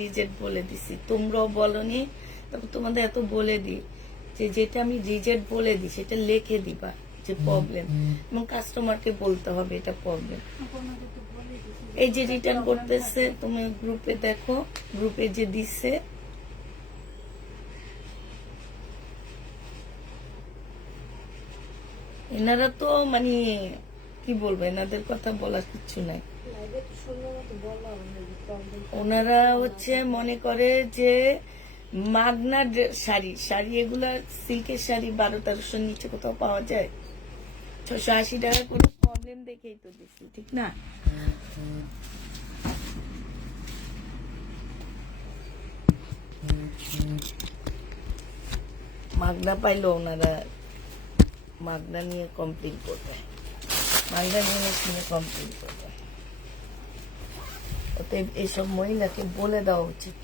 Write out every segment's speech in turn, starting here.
Reject বলে দিছি, তোমরাও বলনি, তারপর তোমাদের এত বলে দিই যে যেটা আমি রিজেক্ট বলে দিই সেটা লিখে দিবা যে প্রবলেম, এবং কাস্টমারকে বলতে হবে এটা প্রবলেম। এই যে রিটার্ন করতেছে, তুমি গ্রুপে দেখো, গ্রুপে যে দিচ্ছে এনারা তো মানে কি বলবো, এনাদের কথা বলার কিছু নাই। ওনারা হচ্ছে মনে করে যে মাগনা শাড়ি শাড়ি এগুলা সিল্কের শাড়ি 1200-1300 নিচে কোথাও পাওয়া যায়? 680 টাকা কোনো প্রবলেম দেখেই তো দিচ্ছি, ঠিক না? মাগনা পাইলো ওনারা মাগনা নিয়ে কমপ্লেন করবে, মাগনা নিয়ে কমপ্লেন করবে। অতএব এইসব মহিলাকে বলে দেওয়া উচিত।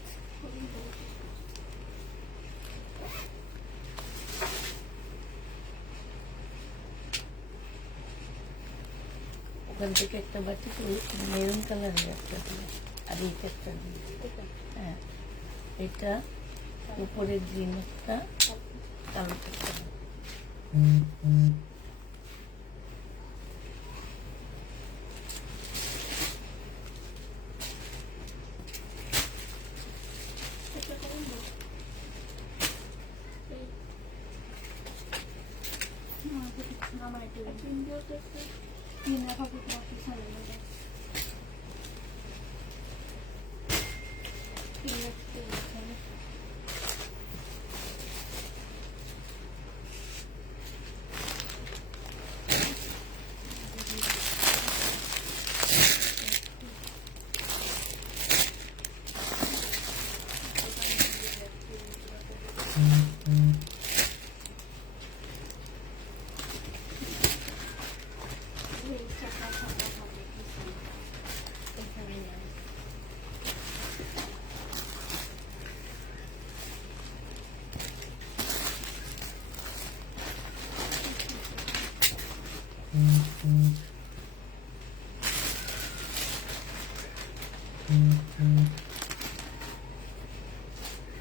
ওখান থেকে একটা বাটি মেরুন কালারের একটা দিলে, আর এইটা একটা দিলে, হ্যাঁ এটা উপরে গ্রিন একটা, কালো একটা।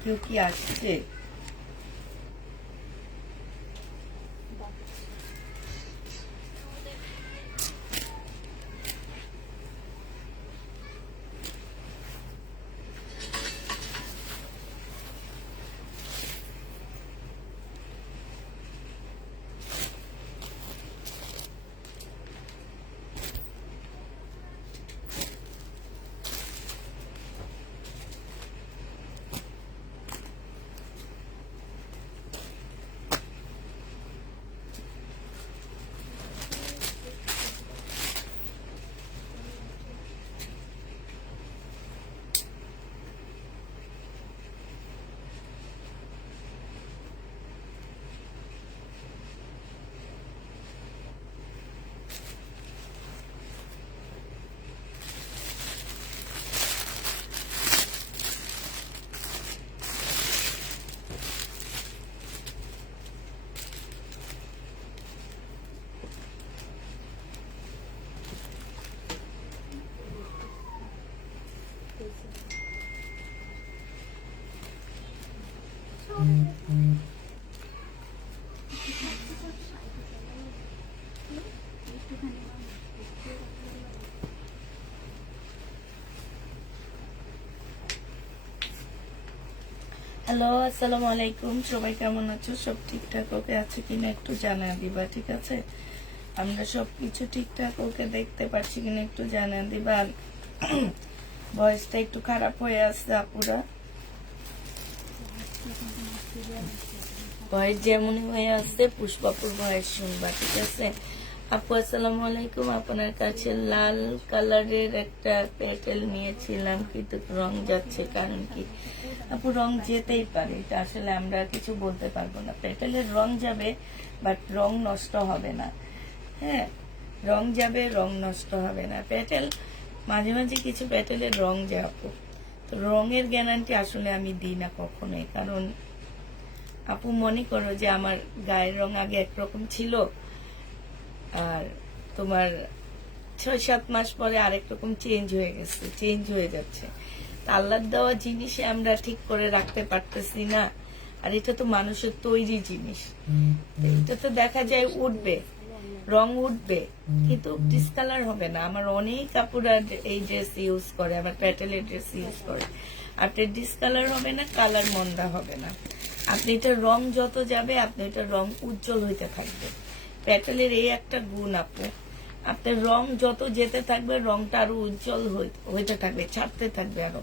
কেউ কি আসছে? হ্যালো, আসসালামু আলাইকুম। সবাই কেমন আছো? সব ঠিকঠাক ওকে আছে কিনা একটু জানা দিবা, ঠিক আছে? আমরা সবকিছু ঠিকঠাক ওকে দেখতে পাচ্ছি কিনা একটু জানা দিবা। ভয়েসটা একটু খারাপ হয়ে আসছে আপুরা, ভয়েস যেমনই হয়ে আসছে পুষ্পাপুর ভয়েস শুনবা, ঠিক আছে? আপু আসসালামু আলাইকুম। আপনার কাছে লাল কালারের একটা পেটেল নিয়েছিলাম, কিন্তু রং যাচ্ছে, কারণ কি? আপু রং যেতেই পারে, এটা আসলে আমরা কিছু বলতে পারবো না। পেটেলের রং যাবে, বাট রং নষ্ট হবে না। হ্যাঁ, রং যাবে, রং নষ্ট হবে না। পেটেল মাঝে মাঝে কিছু পেটেলের রং যায় আপু, তো রঙের গ্যারান্টি আসলে আমি দিই না কখনোই। কারণ আপু মনে করো যে আমার গায়ের রং আগে একরকম ছিল, আর তোমার 6-7 মাস পরে আরেক রকম চেঞ্জ হয়ে গেছে, চেঞ্জ হয়ে যাচ্ছে। আল্লাহর দেওয়া জিনিসে আমরা ঠিক করে রাখতে পারতেছি না, আর এটা তো মানুষের তৈরি জিনিস, এটা তো দেখা যায় উঠবে, রং উঠবে, কিন্তু ডিসকালার হবে না। আমার অনেক কাপড় এই ড্রেস ইউজ করে, আমার প্যাটেলের ড্রেস ইউজ করে, আপনার ডিসকালার হবে না, কালার মন্দা হবে না। আপনি এটা রং যত যাবে আপনি এটা রং উজ্জ্বল হইতে থাকবে। প্যাটেলের এই একটা গুণ আপু, আপনার রং যত যেতে থাকবে রংটা আরো উজ্জ্বল হইতে থাকবে, ছাড়তে থাকবে আরো।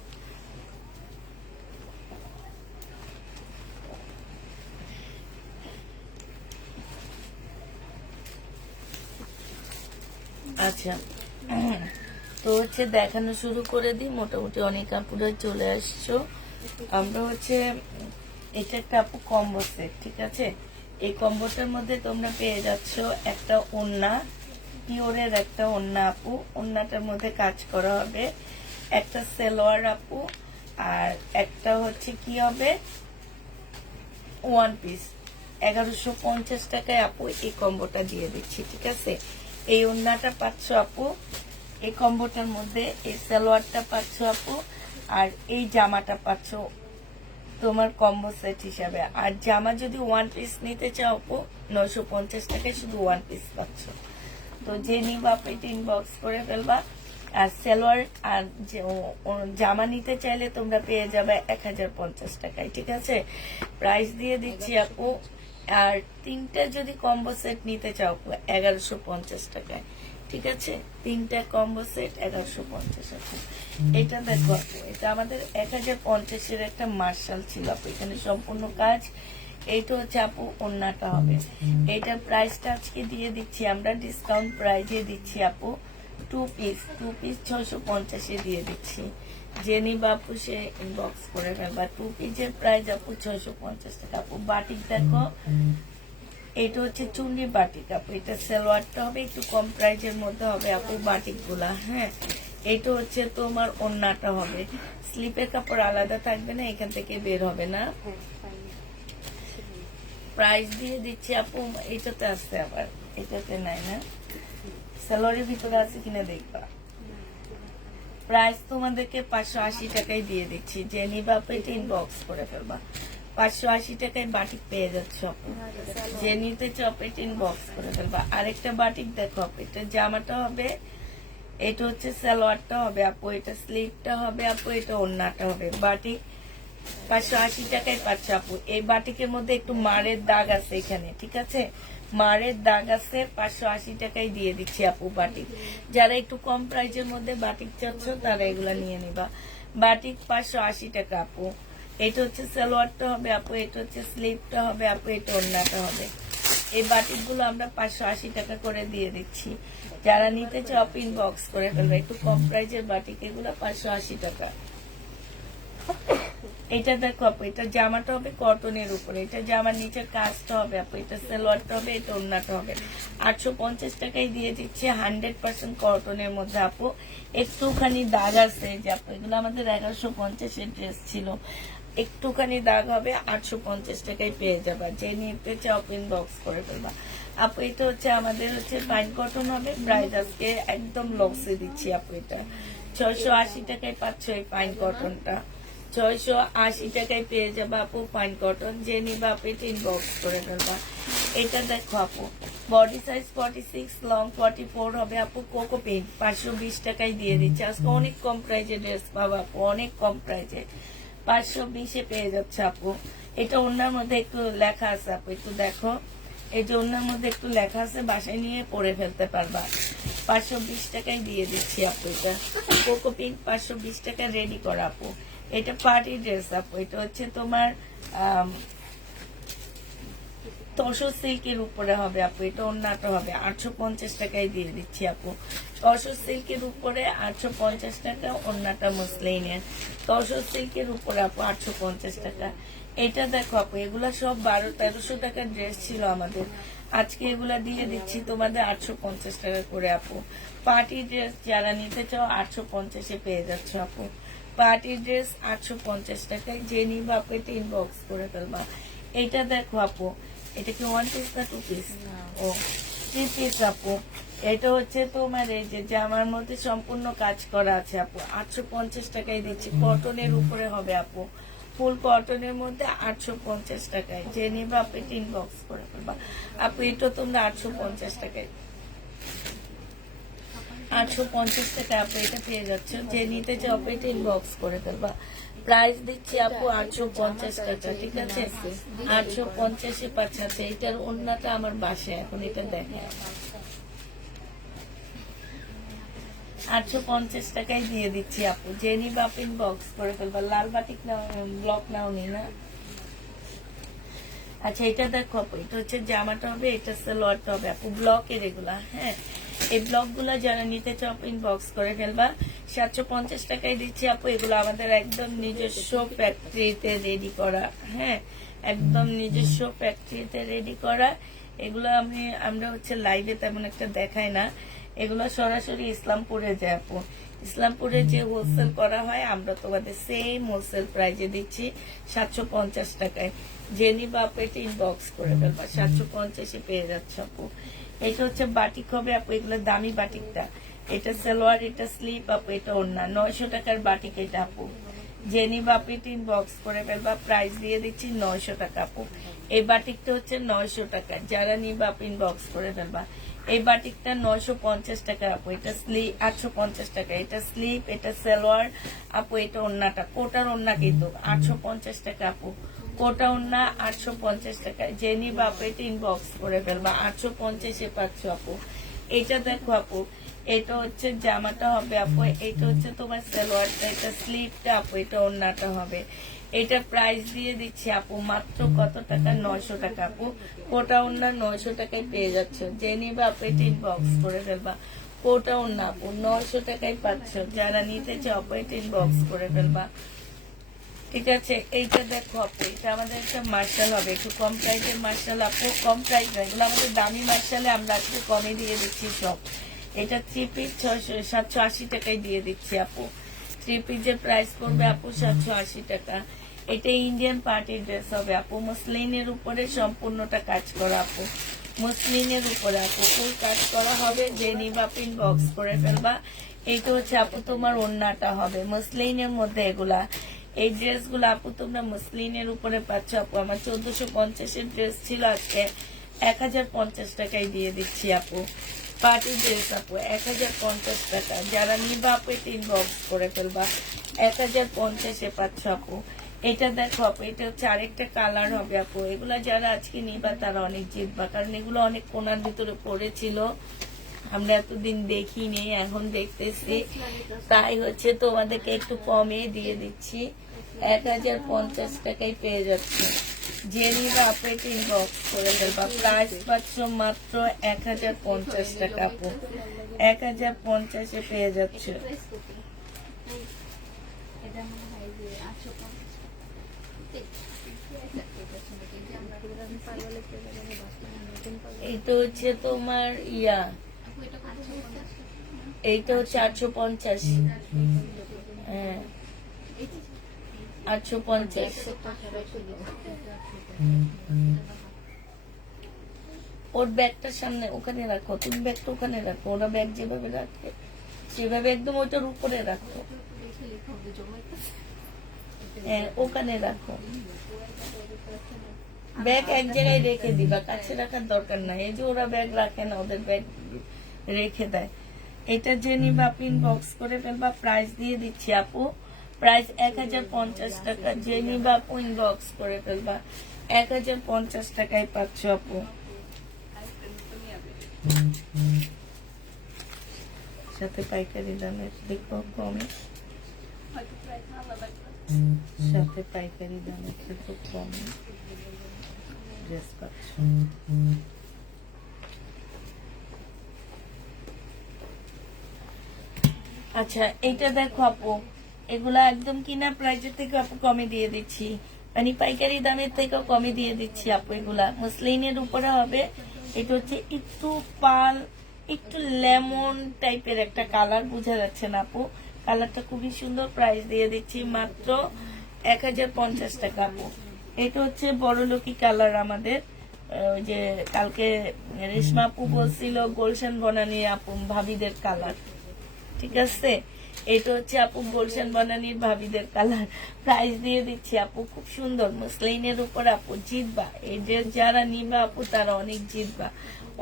আচ্ছা, তো হচ্ছে দেখানো শুরু করে দিই। মোটামুটি অনেক কাপড়ে চলে আসছো। আমরা হচ্ছে এটা একটা আপু কম্বো সেট, ঠিক আছে? এই কম্বোটার মধ্যে তোমরা পেয়ে যাচ্ছ একটা ওড়না, পিওরের একটা ওড়না আপু, ওড়নাটার মধ্যে কাজ করা হবে, একটা সালোয়ার আপু, আর একটা হচ্ছে কি হবে ওয়ান পিস। 1150 টাকায় আপু এই কম্বোটা দিয়ে দিচ্ছি, ঠিক আছে? এই ওড়নাটা পাচ্ছ আপু এই কম্বোটার মধ্যে, এই সালোয়ারটা পাচ্ছ আপু, আর এই জামাটা পাচ্ছ তোমার কম্বো সেট হিসাবে। আর জামা যদি ওয়ান পিস নিতে চাও আপু 950 টাকায় শুধু ওয়ান পিস পাচ্ছ। তো যে নিবা আপু এটা ইনবক্স করে ফেলবা। আর সালোয়ার আর জামা নিতে চাইলে তোমরা পেয়ে যাবে 1050 টাকায়, ঠিক আছে? প্রাইস দিয়ে দিচ্ছি আপু। আর তিনটা যদি কম্বো সেট নিতে চাও 1150 টাকায়, ঠিক আছে? তিনটা কম্বো সেট 1150 আছে। এটা দেখো আপু, এটা আমাদের 1050-এর একটা মার্শাল ছিল আপু, এখানে সম্পূর্ণ কাজ। এইটা হচ্ছে আপু ওড়নাটা হবে। এইটার প্রাইসটা আজকে দিয়ে দিচ্ছি আমরা, ডিসকাউন্ট প্রাইজে দিচ্ছি আপু। টু পিস 650-এ দিয়ে দিচ্ছি। যে নিবা আপু সে ইনবক্স করে ফেলবা। টু পিসের প্রাইস আপু 650 টাকা। আপু বাটিক দেখো, এটা হচ্ছে চুন্ডি বাটিক আপু, এটা সালোয়ারটা হবে একটু কম প্রাইজের মধ্যে হবে আপু বাটিক গুলা। হ্যাঁ, এটা হচ্ছে তোমার ওড়নাটা হবে, স্লিপের কাপড় আলাদা থাকবে না, এখান থেকে বের হবে না। প্রাইস দিয়ে দিচ্ছি আপু, এটাতে আসছে আবার, এটাতে নাই না, সালোয়ারের ভিতরে আছে কিনা দেখবা। প্রাইস তোমাদেরকে 580 টাকায় দিয়ে দিচ্ছি। যে নিবা আপু এটা ইনবক্স করে ফেলবা। 580 টাকায় বাটিক পেয়ে যাচ্ছ আপু। যে নিতে চাও আপু এটা ইনবক্স করে ফেলবা। আরেকটা বাটিক দেখো আপু, এটা জামাটা হবে, এটা হচ্ছে সালোয়ারটা হবে আপু, এটা স্লিভটা হবে আপু, এটা ওড়নাটা হবে। বাটিক 580 টাকায় পাচ্ছ আপু। এই বাটিকের মধ্যে একটু মারের দাগ আছে এখানে, ঠিক আছে? মারের দাগ আছে, 580 টাকায় দিয়ে দিচ্ছি আপু বাটিক। যারা একটু কম প্রাইজের মধ্যে বাটিক চাচ্ছ তারা এগুলা নিয়ে নিবা। বাটিক 580 টাকা আপু। এটা হচ্ছে সালোয়ারটা হবে আপু, এটা হচ্ছে স্লিভটা হবে আপু, এটা ওড়নাটা হবে। এই বাটিক গুলো আমরা 580 টাকা করে দিয়ে দিচ্ছি। যারা নিতে চাও ইনবক্স করে ফেলবে। একটু কম প্রাইজের বাটিক, এগুলো 580 টাকা। এটা দেখো আপু, এটা জামাটা হবে কটনের উপরে, এটা জামার নিচে কাজটা হবে আপু, এটা সালোয়ারটা হবে, এটা ওড়নাটা হবে। 850 টাকায় দিয়ে দিচ্ছে, 100% কটনের মধ্যে আপু। একটুখানি দাগ আছে যে আপু, এগুলো আমাদের 1150-এর ড্রেস ছিল, একটুখানি দাগ হবে, 850 টাকায় পেয়ে যাবা। যে নিতে চাও ইনবক্স করে ফেলবা আপু। এটা হচ্ছে আমাদের হচ্ছে পাইন কটন হবে, প্রাইস আজকে একদম লসে দিচ্ছি আপু। এটা 680 টাকায় পাচ্ছ এই পাইন কটনটা, 680 টাকায় পেয়ে যাবে আপু পাইন কটন। যে নিবা আপু এটা ইনবক্স করে ফেলবা। এটা দেখো আপু, বডি সাইজ 46, লং 44 হবে আপু। কোকো পিঙ্ক 520 টাকায় দিয়ে দিচ্ছে। আজকে অনেক কম প্রাইজে ড্রেস পাবো আপু, অনেক কম প্রাইজে 520-এ পেয়ে যাচ্ছে আপু। এটা ওনার মধ্যে একটু লেখা আছে আপু, একটু দেখো, এই যে ওনার মধ্যে একটু লেখা আছে, বাসায় নিয়ে পরে ফেলতে পারবা। 520 টাকায় দিয়ে দিচ্ছি আপু। এটা কোকো পিঙ্ক 520 টাকা রেডি করা আপু। এটা পার্টি ড্রেস আপু, এটা হচ্ছে তোমার তসর সিল্কের উপরে হবে আপু, এটা ওড়নাটা হবে। 850 টাকায় দিয়ে দিচ্ছি আপু। তসর সিল্কের উপরে 850 টাকা, ওড়নাটা মসলিনের। তসর সিল্কের উপরে আপু 850 টাকা। এটা দেখো আপু, এগুলা সব 1200-1300 টাকার ড্রেস ছিল আমাদের, আজকে এগুলা দিয়ে দিচ্ছি তোমাদের 850 টাকা করে আপু। পার্টি ড্রেস যারা নিতে চাও 850-এ পেয়ে যাচ্ছ আপু। পার্টি ড্রেস 850 টাকায়। যে নিবা আপু এটা ইনবক্স করে ফেলবা। এটা দেখো আপু, এটা কি ওয়ান পিস না টু পিস? ও 3 পিস আপু। এটা হচ্ছে তোমার এই যে জামার মধ্যে সম্পূর্ণ কাজ করা আছে আপু, 850 টাকায় দিচ্ছি। কটনের উপরে হবে আপু, ফুল কটনের মধ্যে 850 টাকায়। যে নিবা আপনি ইনবক্স করে ফেলবা আপু। এটা তোমরা 850 টাকায়, 850 টাকা আপু এটা পেয়ে যাচ্ছ। যে নিতে চাও এটা ইনবক্স করে ফেলবা। প্রাইস দিচ্ছি আপু 850 টাকা, ঠিক আছে? 850-এ পাচ্ছে। এটার অন্যটা আমার বাসায় এখন, এটা দেখে 850 টাকায় দিয়ে দিচ্ছি আপু। যে নিবা আপনি ইনবক্স করে ফেলবা। লাল বাটিক নাও, ব্লক নাও নি না। আচ্ছা এটা দেখো আপু, এটা হচ্ছে জামাটা হবে, এটা সালোয়ারটা হবে আপু, ব্লকের এগুলা। হ্যাঁ, এই ব্লক গুলা যারা নিতে চাও ইনবক্স করে ফেলবা। 750 টাকায় দিচ্ছি আপু। এগুলো আমাদের একদম নিজস্ব ফ্যাক্টরিতে রেডি করা। হ্যাঁ, একদম নিজস্ব ফ্যাক্টরিতে রেডি করা। এগুলো আমরা হচ্ছে লাইভে তেমন একটা দেখাই না। এগুলো সরাসরি ইসলামপুরে যায় আপু। ইসলামপুরে যে হোলসেল করা হয় আমরা তোমাদের সেম হোলসেল প্রাইজে দিচ্ছি 750 টাকায়। যে নিবা আপু এটা ইনবক্স করে ফেলবা, 750-এ পেয়ে যাচ্ছে আপু। এটা হচ্ছে বাটিক হবে আপু, এগুলো দামি বাটিকটা। এটা সালোয়ার, এটা স্লিপ আপু, এটা ওড়না। 900 টাকার বাটিক এটা আপু। যে নিবা আপু এটা ইনবক্স করে ফেলবা। প্রাইস দিয়ে দিচ্ছি 900 টাকা আপু। এই বাটিকটা হচ্ছে 900 টাকা, যারা নিবা আপু ইনবক্স করে ফেলবা। এই বাটিকটা 950 টাকা আপু। এটা স্লিপ 850 টাকা। এটা স্লিপ, এটা সালোয়ার আপু, এটা ওড়নাটা। কোটার ওড়না কিন্তু 850 টাকা আপু। কোটা ওড়না 850 টাকা। যে নিবা আপু এটা ইনবক্স করে ফেলবা। 850-এ পাচ্ছ আপু। এটা দেখো আপু, এটা হচ্ছে জামাটা হবে আপু। এটা হচ্ছে তোমার সালোয়ারটা, এটা স্লিপটা আপু, এটা ওড়নাটা হবে। এটা প্রাইস দিয়ে দিচ্ছি আপু মাত্র কত টাকা? 900 টাকা আপু। কোটা ওড়না 900 টাকায় পেয়ে যাচ্ছ। যে নিবা আপু এটা ইনবক্স করে ফেলবা। কোটা ওড়না আপু 900 টাকায় পাচ্ছ। যারা নিতে চাও আপু এটা ইনবক্স করে ফেলবা, ঠিক আছে? এইটা দেখো আপু, এটা আমাদের একটা মার্শাল হবে, একটু কম প্রাইসের মার্শাল আপু। কম প্রাইস না, এগুলো আমাদের দামি মার্শালে আমরা একটু কমে দিয়ে দিচ্ছি সব। এটা 3 পিস 780 টাকায় দিয়ে দিচ্ছি আপু। 3 পিসের প্রাইস পড়বে আপু 780 টাকা। এটা ইন্ডিয়ান পার্টি ড্রেস হবে আপু, মসলিনের উপরে সম্পূর্ণটা কাজ করা আপু। মসলিনের উপরে আপু ফুল কাজ করা হবে। যে নিবা আপু ইনবক্স করে ফেলবা। এইটা হচ্ছে আপু তোমার ওড়নাটা হবে মসলিনের মধ্যে। এগুলা এই ড্রেসগুলো আপু তোমরা মসলিনের উপরে পাচ্ছ আপু। আমার 1450-এর ড্রেস ছিল, আজকে 1050 টাকায় দিয়ে দিচ্ছি আপু। পার্টি ড্রেস আপু 1050 টাকা। যারা নিবা আপু এটা ইনবক্স করে ফেলবা। 1050-এ পাচ্ছ আপু। এটা দেখো আপু, এটা হচ্ছে আরেকটা কালার হবে আপু। এগুলা যারা আজকে নিবা তারা অনেক জিতবা, কারণ এগুলো অনেক কোনার ভিতরে পড়েছিল, আমরা এতদিন দেখিনি, এখন দেখতেছি, তাই হচ্ছে তোমাদেরকে একটু কমে দিয়ে দিচ্ছি। 1050 টাকায় পেয়ে যাচ্ছে। যে নিবা আপু এটা ইনবক্স করে ফেলবা। প্রাইস পাচ্ছ মাত্র 1050 টাকা আপু। 1050-এ পেয়ে যাচ্ছে। এইটা হচ্ছে তোমার এইটা হচ্ছে 850। হ্যাঁ, 850। ওর ব্যাগটার সামনে ওখানে রাখো, তুমি ব্যাগটা ওখানে রাখো। ওরা ব্যাগ যেভাবে রাখে সেভাবে একদম ওইটার উপরে রাখো। হ্যাঁ, ওখানে রাখো। ব্যাগ এক জায়গায় রেখে দিবা, কাছে রাখার দরকার নাই। এই যে ওরা ব্যাগ রাখে না, ওদের ব্যাগ রেখে দেয়। এটা যে নিবা আপনি ইনবক্স করে ফেলবা। প্রাইস দিয়ে দিচ্ছি আপু। প্রাইস 1050 টাকা। যে নিবা আপু ইনবক্স করে ফেলবা। 1050 টাকায় পাচ্ছ আপু। সাথে পাইকারি দামের দেখো কমে, সাথে পাইকারি দামের থেকে কমে ড্রেস পাচ্ছ। আচ্ছা এইটা দেখো আপু, এগুলা একদম কিনা প্রাইজের থেকে আপু কমে দিয়ে দিচ্ছি, মানে পাইকারি দামের থেকেও কমে দিয়ে দিচ্ছি আপু। এগুলা মসলিনের উপরে হবে। এটা হচ্ছে একটু পাল, একটু লেমন টাইপের একটা কালার, বোঝা যাচ্ছে না আপু? কালারটা খুবই সুন্দর। প্রাইস দিয়ে দিচ্ছি মাত্র 1050 টাকা আপু। এটা হচ্ছে বড় লোকি কালার আমাদের, ওই যে কালকে রেশমা আপু বলছিল গুলশান বনানী আপু ভাবিদের কালার, ঠিক আছে। এটা হচ্ছে আপু গুলশান বনানীর ভাবিদের কালার, প্রাইস দিয়ে দিচ্ছি আপু, খুব সুন্দর মসলিনের উপর আপু, জিতবা এই ড্রেস যারা নিবা আপু তারা অনেক জিতবা,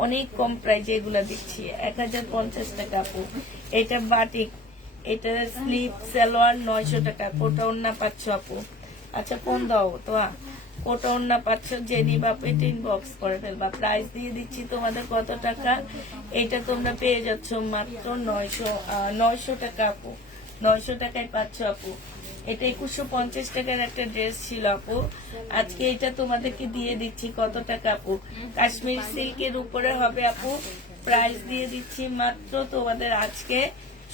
অনেক কম প্রাইজে এগুলা দিচ্ছি, 1050 টাকা আপু। এটা বাটিক, এটা স্লিপ সালোয়ার 900 টাকা, কোটা ওন্না পাচ্ছ আপু। আচ্ছা ফোন দাও তো, কোটা ওন্না পাচ্ছ, যে নিবা পেট ইনবক্স করে ফেলবা। প্রাইস দিয়ে দিচ্ছি তোমাদের কত টাকা, এটা তোমরা পেয়ে যাচ্ছ মাত্র 900 টাকা আপু, 900 টাকায় পাচ্ছ আপু। এটা 2150 টাকার একটা ড্রেস ছিল আপু, আজকে এটা তোমাদেরকে দিয়ে দিচ্ছি কত টাকা আপু, কাশ্মীর সিল্কের উপরে হবে আপু। প্রাইস দিয়ে দিচ্ছি মাত্র তোমাদের আজকে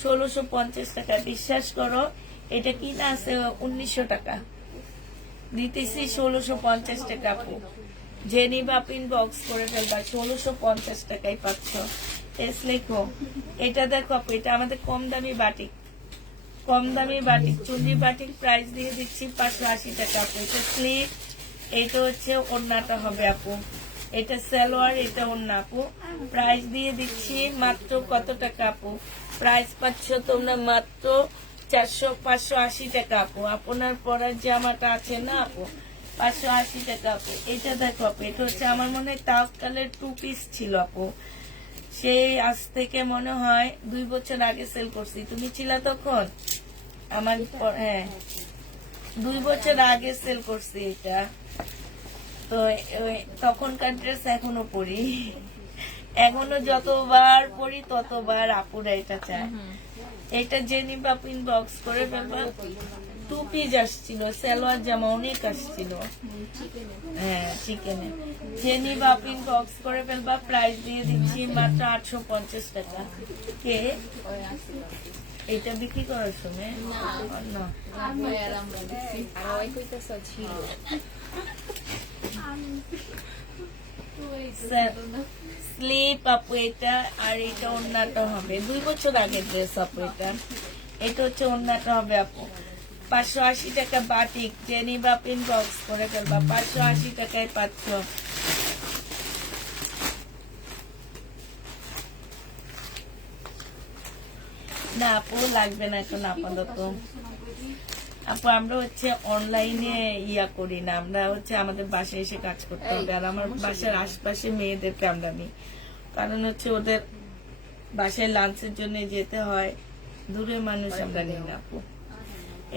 1650 টাকা। বিশ্বাস করো এটা কিনা আছে 1900 টাকা, দিতেছি 1650 টাকা আপু। জেনি বাপিন বক্স করে ফেলবা, 1650 টাকায় পাচ্ছ। এস লেখো, এটা দেখো আপু, এটা আমাদের কম দামি বাটিক, কম দামি বাটিক, চুন্ডি বাটিক, প্রাইস দিয়ে দিচ্ছি 580 টাকা আপু। এটা স্লিপ, এটা হচ্ছে ওড়নাটা হবে আপু, এটা সালোয়ার, এটা ওড়না আপু। প্রাইস দিয়ে দিচ্ছি মাত্র কত টাকা আপু, প্রাইস পাচ্ছ তোমরা মাত্র 580 টাকা আপু। আপনার পরার জামাটা আছে না আপু, 580 টাকা আপু। এটা দেখো আপু, এটা হচ্ছে আমার মনে হয় তাওয়াক্কালের 2 পিস ছিল আপু, সেই আজ থেকে মনে হয় 2 বছর আগে সেল করছি, তুমি ছিলা তখন আমার, হ্যাঁ 2 বছর আগে সেল করছি এটা। তো তখনকার ড্রেস এখনো পরি, এখনো যতবার পরি ততবার আপুরা এটা চায়। এটা জেনি বাপিন বক্স করে ফেলবা, 2 পিস আসছিল, সালোয়ার জামা অনেক আসছিল, হ্যাঁ চিকেনে। জেনি বাপিন বক্স করে ফেলবা, প্রাইস দিয়ে দিচ্ছি মাত্র 850 টাকা। কে এটা বিক্রি করার সময় না স্লিপ আপু এটা, আর এটা ওন্নাটা হবে 2 বছর আগের ড্রেস আপু। এটা এটা হচ্ছে ওন্নাটা হবে আপু, 580 টাকা বাটিক, জেনি বাপিন বক্স করে ফেলবা, 580 টাকায় পাচ্ছ। না আপু লাগবে না এখন আপাতত আপু, আমরা হচ্ছে অনলাইনে ইয়া করি না, আমরা হচ্ছে আমাদের বাসায় এসে কাজ করতে হবে। আর আমার বাসার আশপাশে মেয়েদেরকে আমরা নিই, কারণ হচ্ছে ওদের বাসায় লাঞ্চের জন্য যেতে হয়, দূরের মানুষ আমরা নিই না আপু।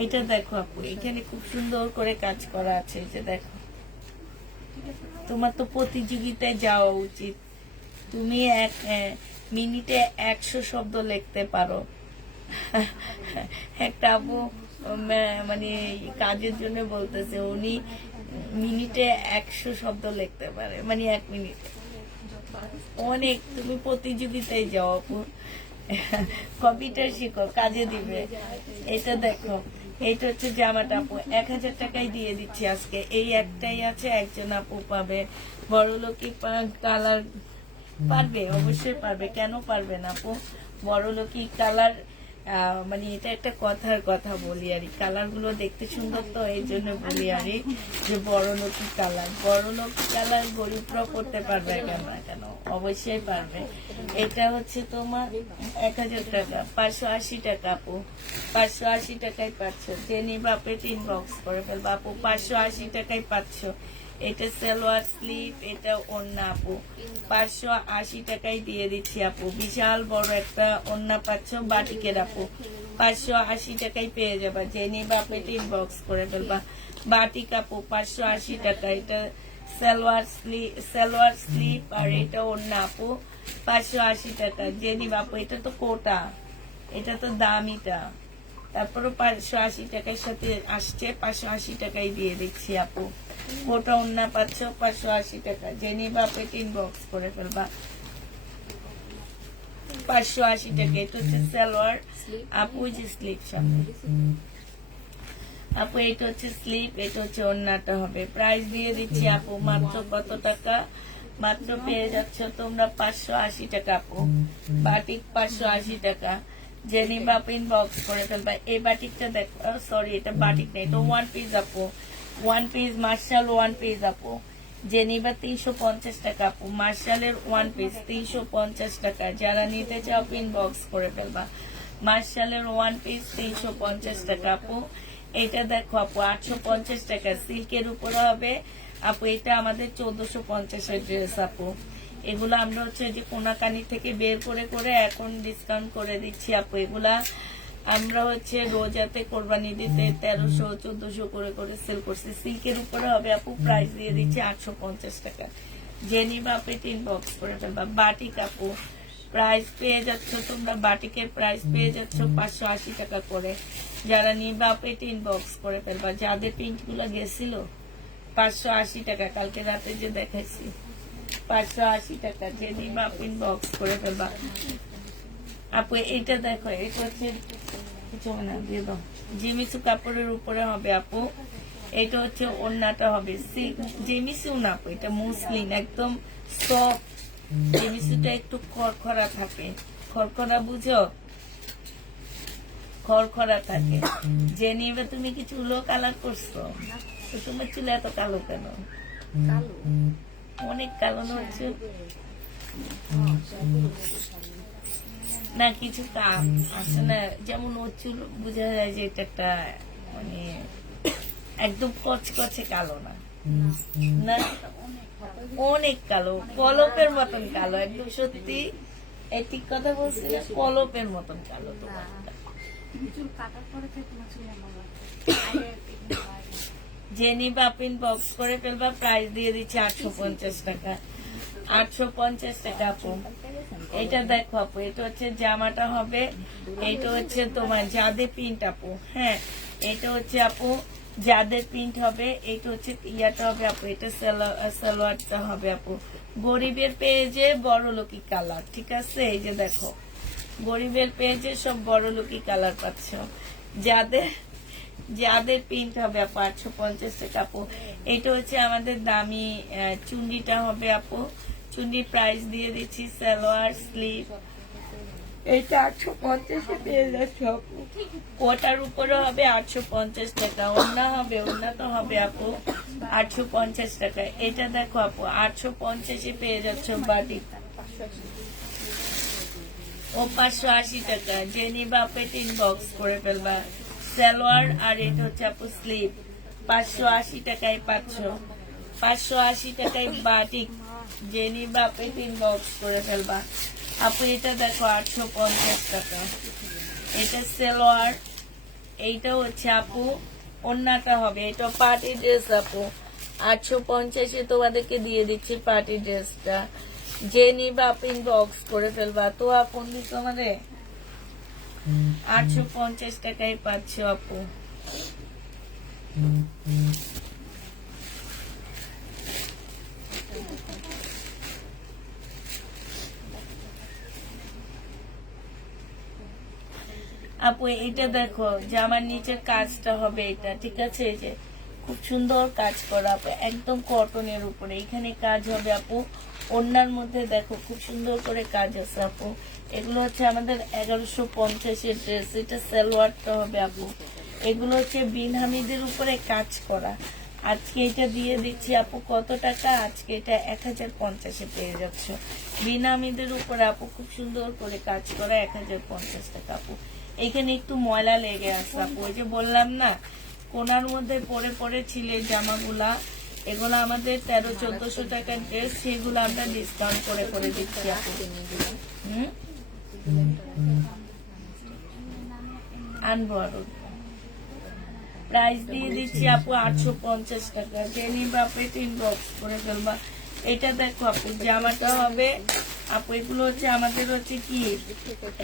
এটা দেখো আপু, এখানে খুব সুন্দর করে কাজ করা আছে, এই যে দেখো, তোমার তো প্রতিযোগিতায় যাওয়া উচিত, তুমি এক মিনিটে 100 শব্দ লিখতে পারো। একটা আপু মানে কাজের জন্য বলতেছে, উনি মিনিটে 100 শব্দ লিখতে পারে, মানে 1 মিনিট, অনেক। তুমি প্রতিযোগিতায় যাও আপু, কম্পিউটার শিখো, কাজে দিবে। এটা দেখো, এটা হচ্ছে জামাটা আপু, 1000 টাকায় দিয়ে দিচ্ছি আজকে। এই একটাই আছে, একজন আপু পাবে, বড় লোকই কালার পারবে, অবশ্যই পারবে, কেন পারবে না আপু। বড় লোকই কালার, মানে এটা একটা কথার কথা বলি আর, কালার গুলো দেখতে সুন্দর তো এই জন্য বলি আর, যে বড় লোকই কালার, বড় লোক কালার গরিবরা করতে পারবে কেন, কেন অবশ্যই পারবে। এটা হচ্ছে তোমার 1000 টাকা, 580 টাকা আপু, 580 টাকায় পাচ্ছ। জেনি বাপেট ইনবক্স করে ফেলবা আপু, 580 টাকায় পাচ্ছ। এটা সালোয়ার স্লিপ, এটা ওড়না আপু, 580 টাকায় দিয়ে দিচ্ছি আপু। বিশাল বড় একটা ওড়না পাচ্ছ বাটিকের আপু, 580 টাকায় পেয়ে যাবা। জেনি বাপেট ইনবক্স করে ফেলবা, বাটিক আপু 580 টাকা। এটা সালোয়ার স্লিপ, আর এটা ওড়না আপু, 580 টাকা। জেনি বাপু, এটা তো কোটা, এটা তো দামিটা, তারপরে 580 টাকার সাথে আসছে, 580 টাকায় দিয়ে দিচ্ছি আপু। কোটা ওন্না পাচ্ছ 580 টাকা। জেনি বাপেট ইনবক্স করে ফেলবা, 580 টাকা। এটা হচ্ছে সালোয়ার আপু, যে স্লিপ সামনে আপু, এটা হচ্ছে স্লিপ, এটা হচ্ছে ওন্নাটা হবে। প্রাইস দিয়ে দিচ্ছি আপু মাত্র কত টাকা, মাত্র পেয়ে যাচ্ছ তোমরা 580 টাকা আপু। বাটিক 580 টাকা। জেনি বাপিন বক্স করে ফেলবা। এই বাটিকটা দেখো, সরি এটা বাটিক নেই, এটা 1 পিস আপু, 1 পিস মার্শাল 1 পিস আপু। জেনিবা 350 টাকা আপু। মার্শালের ওয়ান পিস 350 টাকা, যারা নিতে চাও ইনবক্স করে ফেলবা। মার্শালের ওয়ান পিস 350 টাকা আপু। এটা দেখো আপু 850 টাকা, সিল্কের উপরে হবে আপু। এটা আমাদের 1450 ড্রেস আপু। এগুলো আমরা হচ্ছে যে কোনাকানি থেকে বের করে করে এখন ডিসকাউন্ট করে দিচ্ছি আপু। এগুলা আমরা হচ্ছে রোজাতে কোরবানি দিতে 1300 1400 করে করে সেল করছি। সিল্কের উপরে হবে আপু, প্রাইস দিয়ে দিচ্ছি 850 টাকা। জেনিবা আপু ইনবক্স করে ফেলবা। বাটিক আপু প্রাইস পেয়ে যাচ্ছ তোমরা, বাটিকের প্রাইস পেয়ে যাচ্ছ 580 টাকা করে। যারা নিবা আপু ইনবক্স করে ফেলবা। যাদের প্রিন্ট গুলো গেছিল 580 টাকা, কালকে রাতে যে দেখাইছি 580 টাকা। জেনিবা আপু ইনবক্স করে ফেলবা আপু। এটা দেখো, এটা হচ্ছে কিছু না দিয়ে দাও, জিমিসু কাপড়ের উপরে হবে আপু। এটা হচ্ছে ওড়নাটা হবে জিমিসু না আপু, এটা মুসলিন, একদম সফট। জিমিসুটা একটু খড়খড়া থাকে, খড়খড়া বুঝো, খড়খড়া থাকে। জেনিবা তুমি কি চুলো কালার করছো? তো তোমার চুল এত কালো কেন? অনেক কালো হচ্ছে না, কিছু কাম আসে না, যেমন ওর চুল বোঝা যায় যে এটা একটা মানে একদম কচকচে কালো না, না অনেক কালো, পলপের মতন কালো, একদম সত্যি এই ঠিক কথা বলছি না, পলপের মতন কালো তোমার। জেনিবা পিন বক্স করে ফেলবা, প্রাইস দিয়ে দিচ্ছে 850 টাকা। 850 টাকা আপু। এটা দেখো আপু, এটা হচ্ছে জামাটা হবে, এটা হচ্ছে তোমার যাদের প্রিন্ট আপু। হ্যাঁ, এটা হচ্ছে আপু যাদের প্রিন্ট হবে, এটা হচ্ছে ইয়াটা হবে আপু। এটা সালোয়ারটা হবে আপু। গরিবের পেজে বড় লোকি কালার, ঠিক আছে? এই যে দেখো, গরিবের পেজে সব বড় লোকি কালার পাচ্ছ। যাদের যাদের প্রিন্ট হবে আপু 850 টাকা আপু। এটা হচ্ছে আমাদের দামি চুন্ডিটা হবে আপু। চুন্ডির প্রাইস দিয়ে দিচ্ছি, সালোয়ার স্লিভ এটা 850 পেয়ে যাচ্ছে আপু। কোটার উপরে হবে 850 টাকা, ওড়না হবে, ওড়না তো হবে আপু 850 টাকা। এটা দেখো আপু 850 পেয়ে যাচ্ছ বাটিক ও 580 টাকা। জেনিবা আপু ইনবক্স করে ফেলবা। সালোয়ার আর এটা হচ্ছে আপু স্লিভ 580 টাকায় পাচ্ছ, 580 টাকায় বাটিক। জেনিবা আপু ইনবক্স করে ফেলবা আপু। এটা দেখো 850 টাকা। এটা সালোয়ার, এইটা হচ্ছে আপু ওড়নাটা হবে, এটা পার্টি ড্রেস আপু। 850 তোমাদেরকে দিয়ে দিচ্ছি পার্টি ড্রেসটা। জেনিবা আপু ইনবক্স করে ফেলবা। তো আপু তোমাদের 850 টাকায় পাচ্ছ আপু। আপু এটা দেখো, জামার নিচের কাজটা হবে এটা, ঠিক আছে? এই যে খুব সুন্দর কাজ করা আপু, একদম কটনের উপরে এখানে কাজ হবে আপু। ওড়নার মধ্যে দেখো খুব সুন্দর করে কাজ আছে আপু। এগুলো হচ্ছে আমাদের 1150 ড্রেস। এটা সালোয়ারটা হবে আপু। এগুলো হচ্ছে বিন হামিদের উপরে কাজ করা। আজকে এটা দিয়ে দিচ্ছি আপু কত টাকা? আজকে এটা 1050 পেয়ে যাচ্ছ। বিন হামিদের উপরে আপু খুব সুন্দর করে কাজ করা, 1050 টাকা আপু। এখানে একটু ময়লা লেগে আসে আপু, ওই যে বললাম না কোনার মধ্যে পরে পরে ছিলে জামাগুলা, এগুলো আমাদের 1300-1400 টাকার ড্রেস, সেগুলো আমরা ডিসকাউন্ট করে করে দিচ্ছি আপু। আনবো আরো, প্রাইস দিয়ে দিচ্ছি আপু 850 টাকা। জেনিবা আপু ইনবক্স করে ফেলবা। এটা দেখো আপু, জামাটা হবে আপু। এগুলো হচ্ছে আমাদের হচ্ছে কি